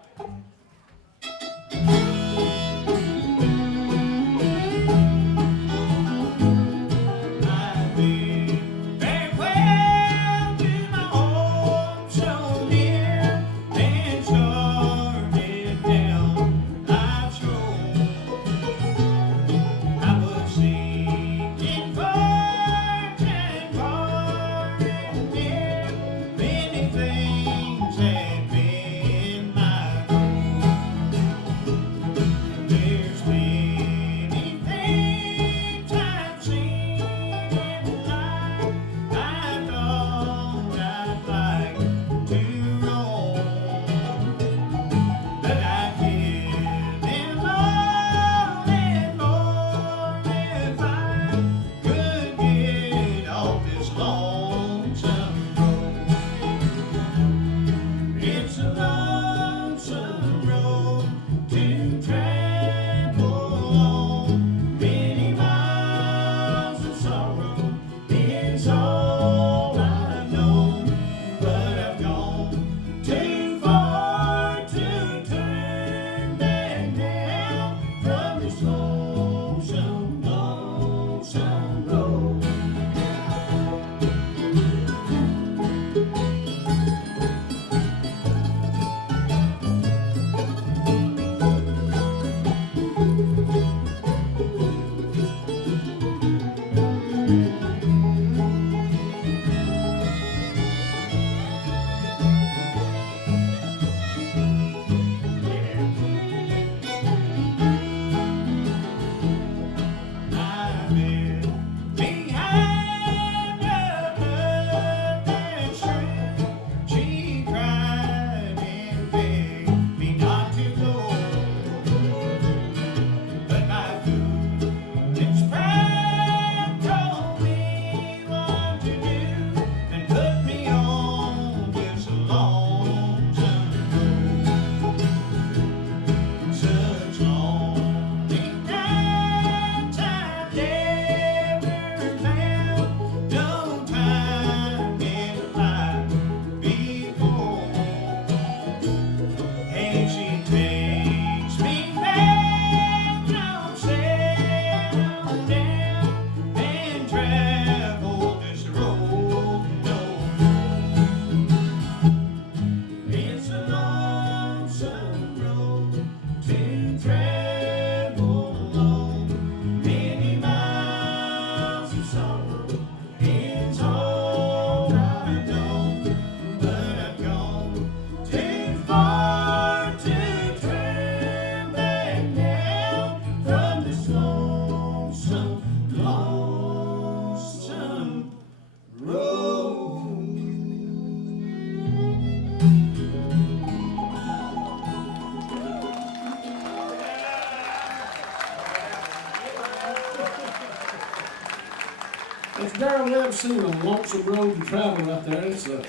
If Darryl ever seen a lonesome road to travel right there, it's a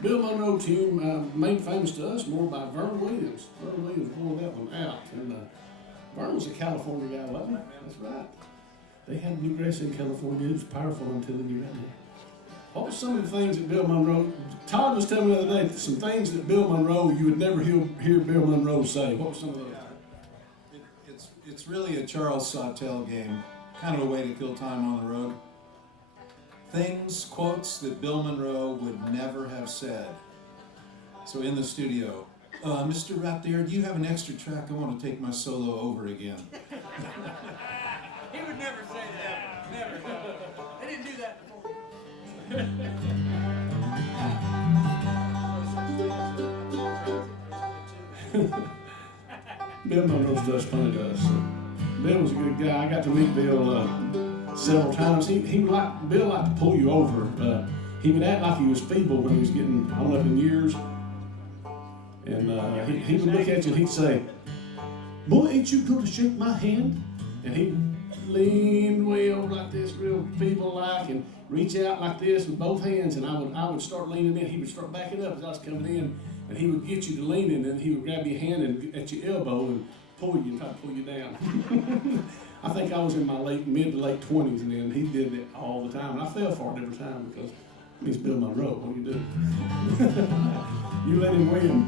Bill Monroe tune made famous to us more by Vern Williams. Vern Williams pulled that one out. And Vern was a California guy, wasn't he? That's right. They had bluegrass in California. It was powerful until they knew right there. What were some of the things that Bill Monroe, Todd was telling me the other day, some things that Bill Monroe, you would never hear Bill Monroe say. What were some of those? It's really a Charles Sawtelle game, kind of a way to kill time on the road. Things, quotes that Bill Monroe would never have said. So in the studio, Mr. Right there, do you have an extra track? I want to take my solo over again. He would never say that. Never. They didn't do that before. Bill Monroe's just funny to us. Bill was a good guy. I got to meet Bill several times. Bill liked to pull you over. He would act like he was feeble when he was getting on up in years. And he would look at you and he'd say, "Boy, ain't you going to shake my hand?" And lean way over like this, real people-like, and reach out like this with both hands, and I would start leaning in. He would start backing up as I was coming in, and he would get you to lean in, and he would grab your hand and at your elbow and pull you and try to pull you down. I think I was in my mid to late 20s, and then he did it all the time, and I fell for it every time because he's Bill Monroe. What do you do? You let him win.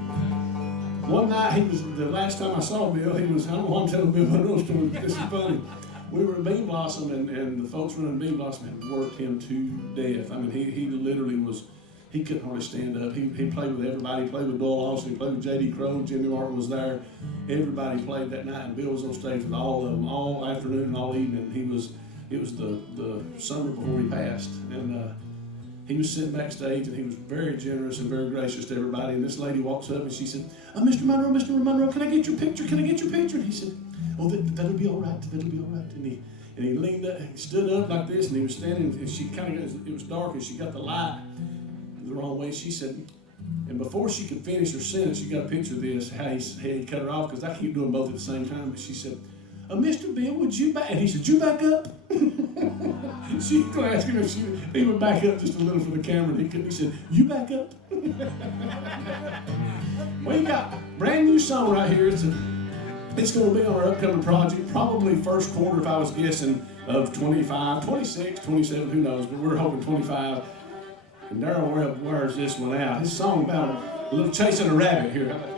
One night, the last time I saw Bill, I don't want to tell Bill Monroe story, but this is funny. We were at Bean Blossom, and the folks running Bean Blossom had worked him to death. I mean, he literally he couldn't hardly stand up. He played with everybody. He played with Doyle Austin. He played with J.D. Crowe. Jimmy Martin was there. Everybody played that night, and Bill was on stage with all of them, all afternoon and all evening. It was the summer before he passed, and he was sitting backstage, and he was very generous and very gracious to everybody. And this lady walks up, and she said, Mr. Monroe, can I get your picture? Can I get your picture? And he said, oh, that'll be all right. That'll be all right. And he leaned up, he stood up like this, and he was standing, and she it was dark, and she got the light the wrong way. She said, and before she could finish her sentence, you got a picture of this, how he cut her off, because I keep doing both at the same time. But she said, Mr. Bill, would you back? And he said, you back up? She was asking if he would back up just a little for the camera, and he couldn't. He said, you back up? We got a brand new song right here. It's going to be on our upcoming project, probably first quarter, if I was guessing, of 25, 26, 27, who knows, but we're hoping 25. And Darryl wears this one out. His song about a little chasing a rabbit here. How about that?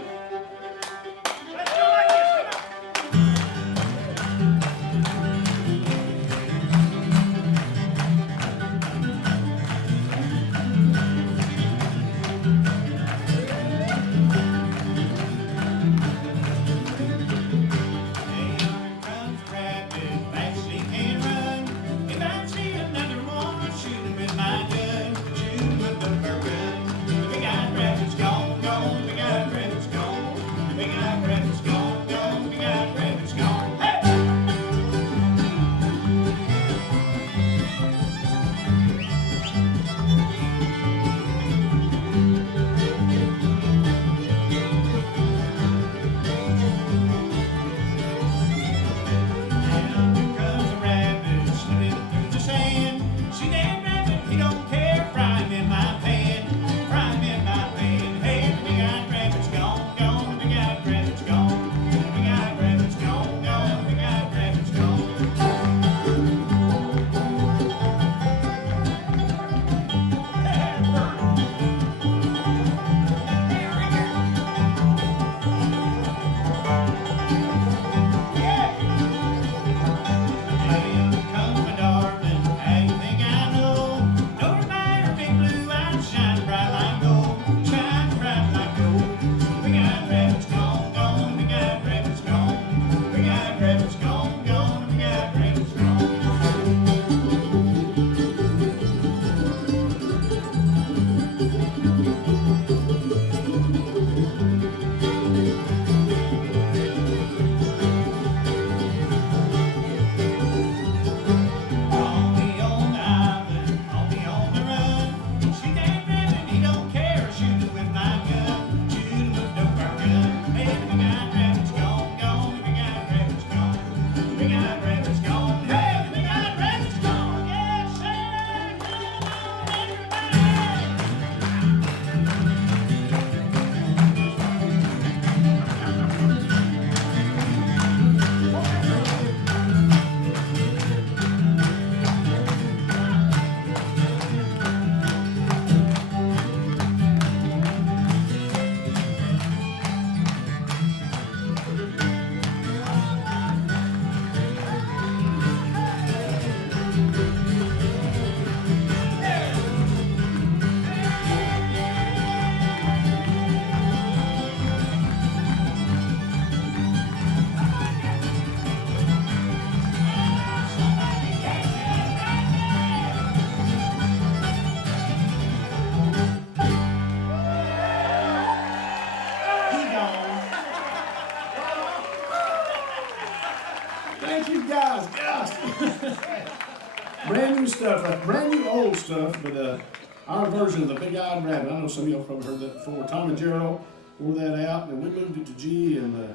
Brand new stuff, brand new old stuff, but our version of the Big-Eyed Rabbit. I know some of y'all probably heard that before. Tom and Gerald wore that out, and we moved it to G and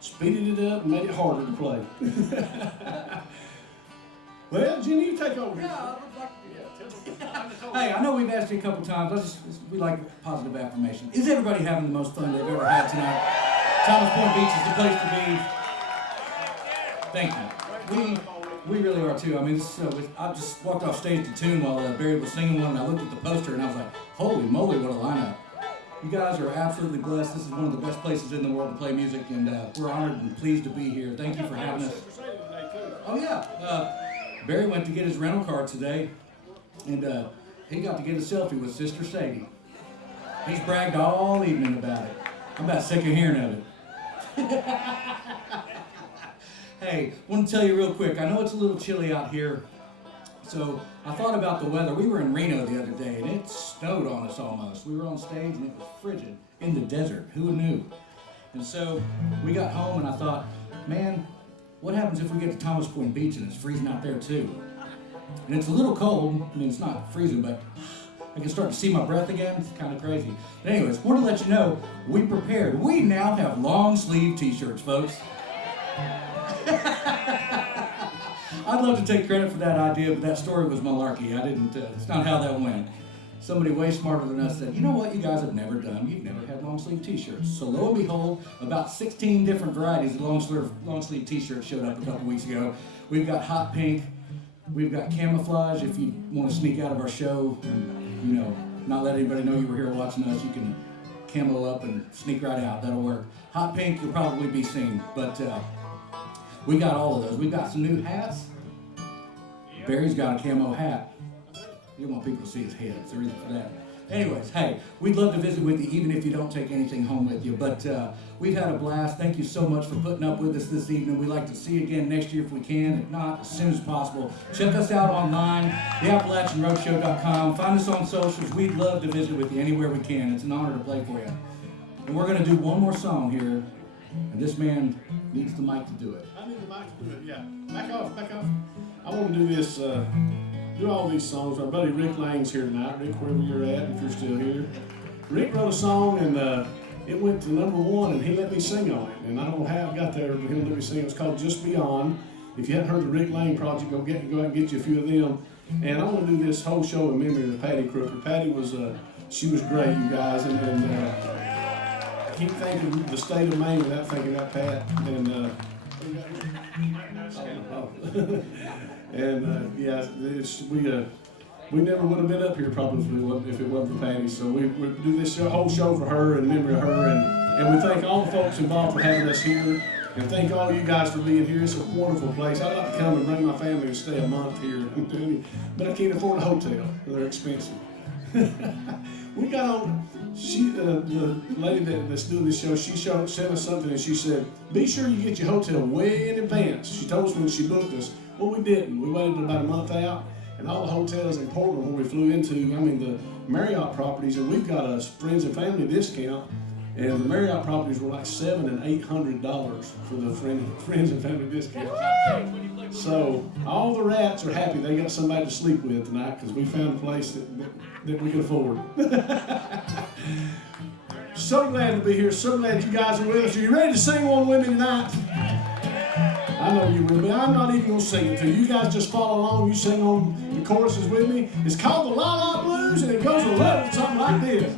speeded it up and made it harder to play. Well, Jenny, you take over. Hey, I know we've asked you a couple times. We like positive affirmation. Is everybody having the most fun they've ever had tonight? Thomas Point Beach is the place to be. Thank you. We really are too. I mean, I just walked off stage to tune while Barry was singing one, and I looked at the poster and I was like, holy moly, what a lineup. You guys are absolutely blessed. This is one of the best places in the world to play music, and we're honored and pleased to be here. Thank you for having us. Oh yeah, Barry went to get his rental car today, and he got to get a selfie with Sister Sadie. He's bragged all evening about it. I'm about sick of hearing of it. Hey, I want to tell you real quick, I know it's a little chilly out here, so I thought about the weather. We were in Reno the other day, and it snowed on us almost. We were on stage, and it was frigid in the desert. Who knew? And so we got home, and I thought, man, what happens if we get to Thomas Point Beach and it's freezing out there too? And it's a little cold. I mean, it's not freezing, but I can start to see my breath again. It's kind of crazy. But anyways, want to let you know, we prepared. We now have long sleeve t-shirts, folks. I'd love to take credit for that idea, but that story was malarkey. It's not how that went. Somebody way smarter than us said, you know what you guys have never done? You've never had long sleeve t-shirts. So lo and behold, about 16 different varieties of long sleeve t-shirts showed up a couple weeks ago. We've got hot pink. We've got camouflage. If you want to sneak out of our show and, not let anybody know you were here watching us, you can camo up and sneak right out. That'll work. Hot pink, you'll probably be seen, but we got all of those. We've got some new hats. Barry's got a camo hat. You don't want people to see his head, so reason for that. Anyways, hey, we'd love to visit with you even if you don't take anything home with you. But we've had a blast. Thank you so much for putting up with us this evening. We'd like to see you again next year if we can. If not, as soon as possible. Check us out online, theAppalachianRoadshow.com. Find us on socials. We'd love to visit with you anywhere we can. It's an honor to play for you. And we're going to do one more song here. And this man needs the mic to do it. I need the mic to do it, yeah. Back off. I want to do this, do all these songs. Our buddy Rick Lane's here tonight. Rick, wherever you're at, if you're still here. Rick wrote a song, and it went to #1, and he let me sing on it. And I don't know how it got there, but he'll let me sing. It's called Just Beyond. If you haven't heard the Rick Lane Project, go out and get you a few of them. And I want to do this whole show in memory of Patty Crooker. Patty was, she was great, you guys, and I can't think of the state of Maine without thinking about Pat. And we never would have been up here probably if it wasn't for Patty. So we do this whole show for her in memory of her, and we thank all the folks involved for having us here, and thank all you guys for being here. It's a wonderful place. I'd like to come and bring my family and stay a month here, but I can't afford a hotel. They're expensive. We got on. The lady that's doing this show, she sent us something, and she said, be sure you get your hotel way in advance. She told us when she booked us. Well, we didn't. We waited about a month out, and all the hotels in Portland where we flew into, the Marriott properties, and we've got a friends and family discount, and the Marriott properties were like $700 and $800 for the friends and family discount. So all the rats are happy they got somebody to sleep with tonight because we found a place that we could afford. So glad to be here. So glad you guys are with us. Are you ready to sing one with me tonight? I know you will, but I'm not even going to sing it to you. You guys just follow along. You sing on the choruses with me. It's called the La La Blues, and it goes a little something like this.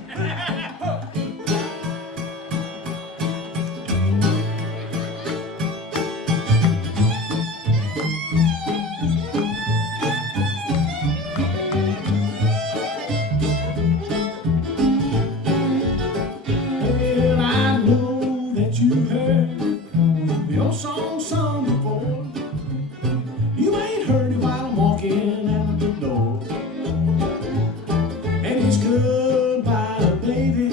Song sung before. You ain't heard it while I'm walking out the door. And it's goodbye, baby.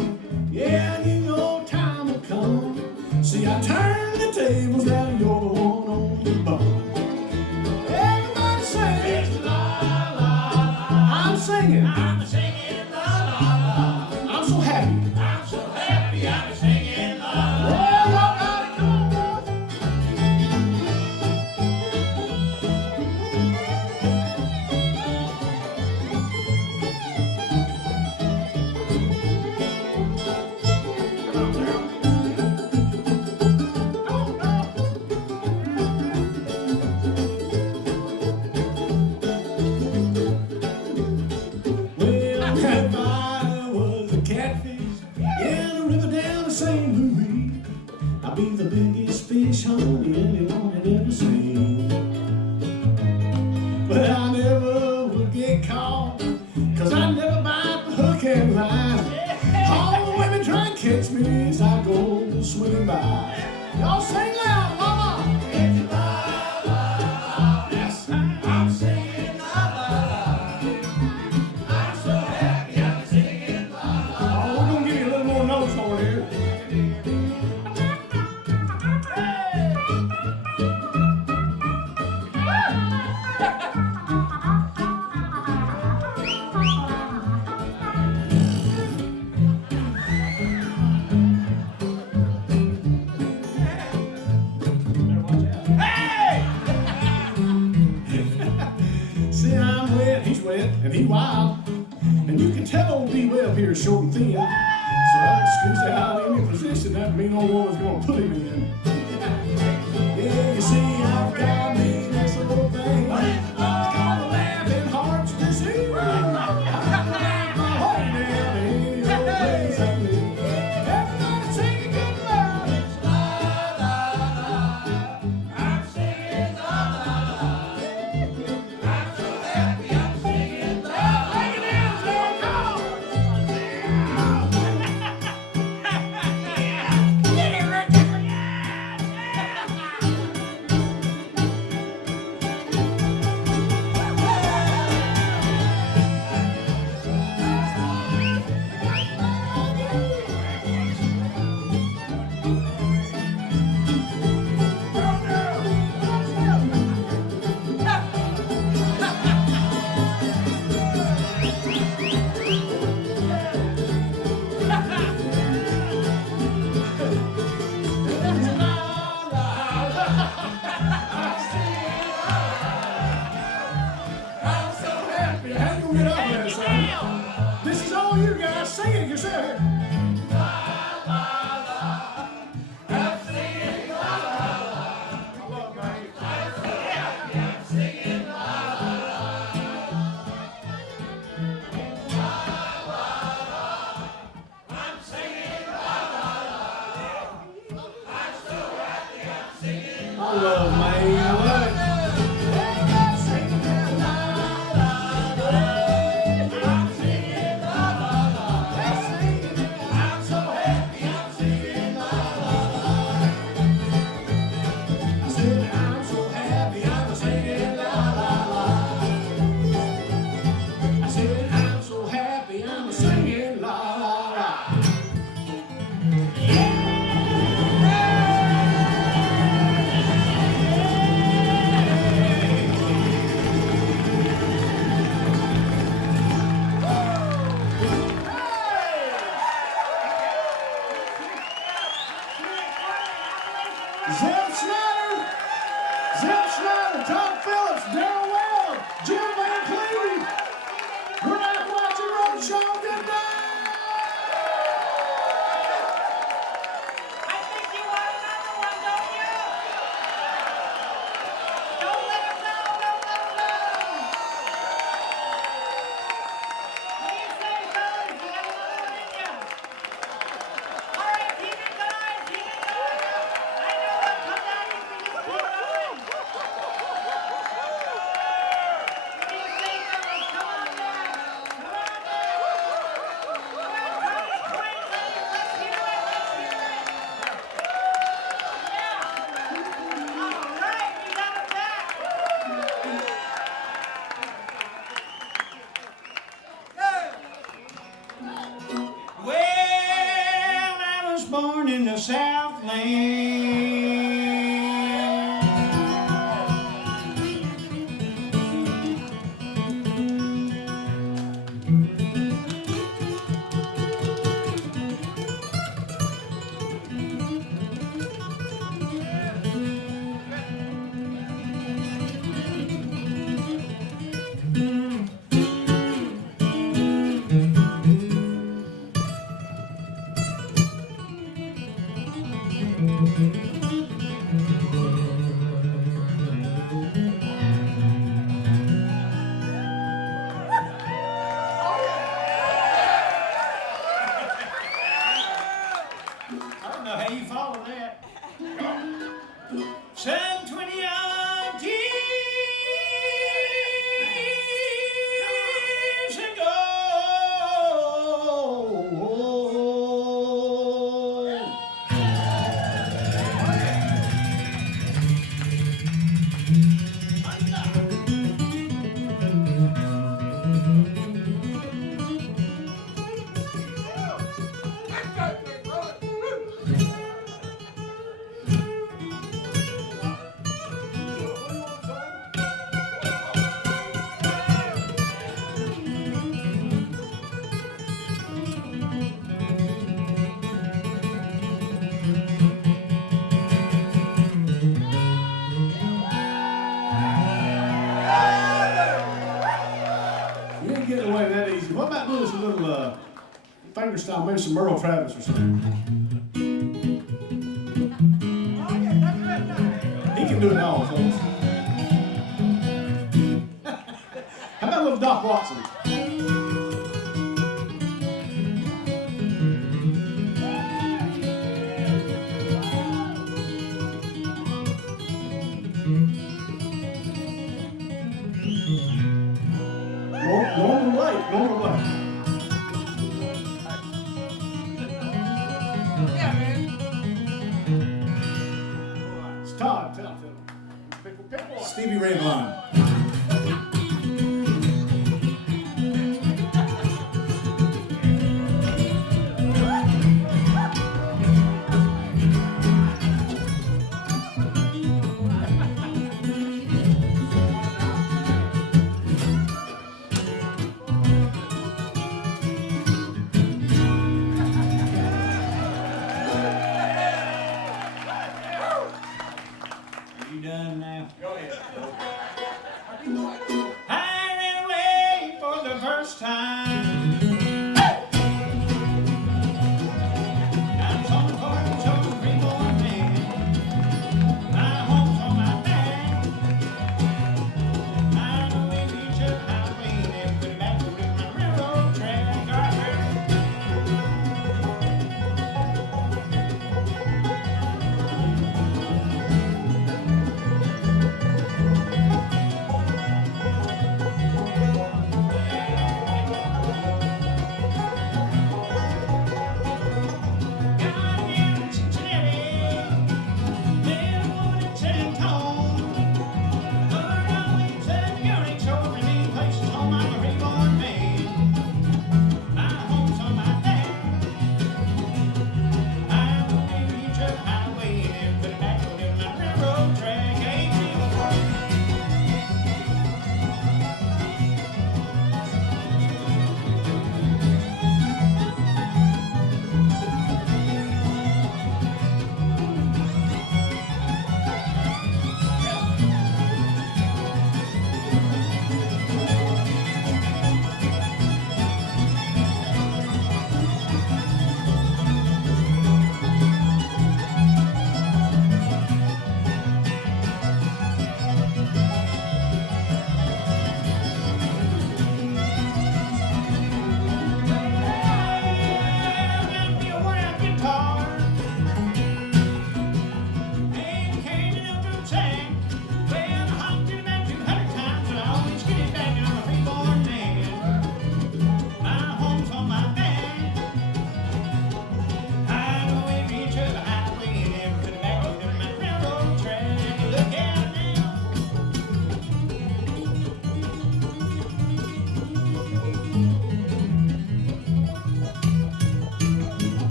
he's wet and he's wild. And you can tell old D Webb here is short and thin. So I squeezed out any position that mean old woman's gonna put him in. Yeah, you see, I've got me this little thing. It's called a laughing heart's disease. I'm gonna laugh my heart down in the old place I live. Everybody sing it good loud. It's la la la. I'm singing la la la. I'm so happy I'm singing la la. Take it down, Lord, come on. This is all you guys. Sing it yourself. I love May. I love it. Zeb Schneider, Tom Phillips, Darrell Weld, Jim Van Cleve. We're not Appalachian Roadshow. Good night. I think you want another one, don't you? Don't let him go, don't let him go. What do you say, fellas? You got another one in you? All right, keep it going, keep it going. I know what comes out of you, but you keep going. What do you say, fellas? Come on down. Come on down. Come on, Tony Quinlan. Let's hear it, let's hear it. Yeah. All right, we got him back. Well, I was born in the Southland. finger style, maybe some Merle Travis or something. He can do it all, folks. How about a little Doc Watson? Normal Lake, Normal Lake. It's Todd, tell him. Stevie Ray Vaughan. You done now? Go ahead. I ran away for the first time. I'm on the porch of a reborn man. My home's on my back. I know we reach a highway, never put it back to my railroad track.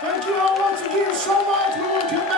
Thank you all once again so much. We're going to come back.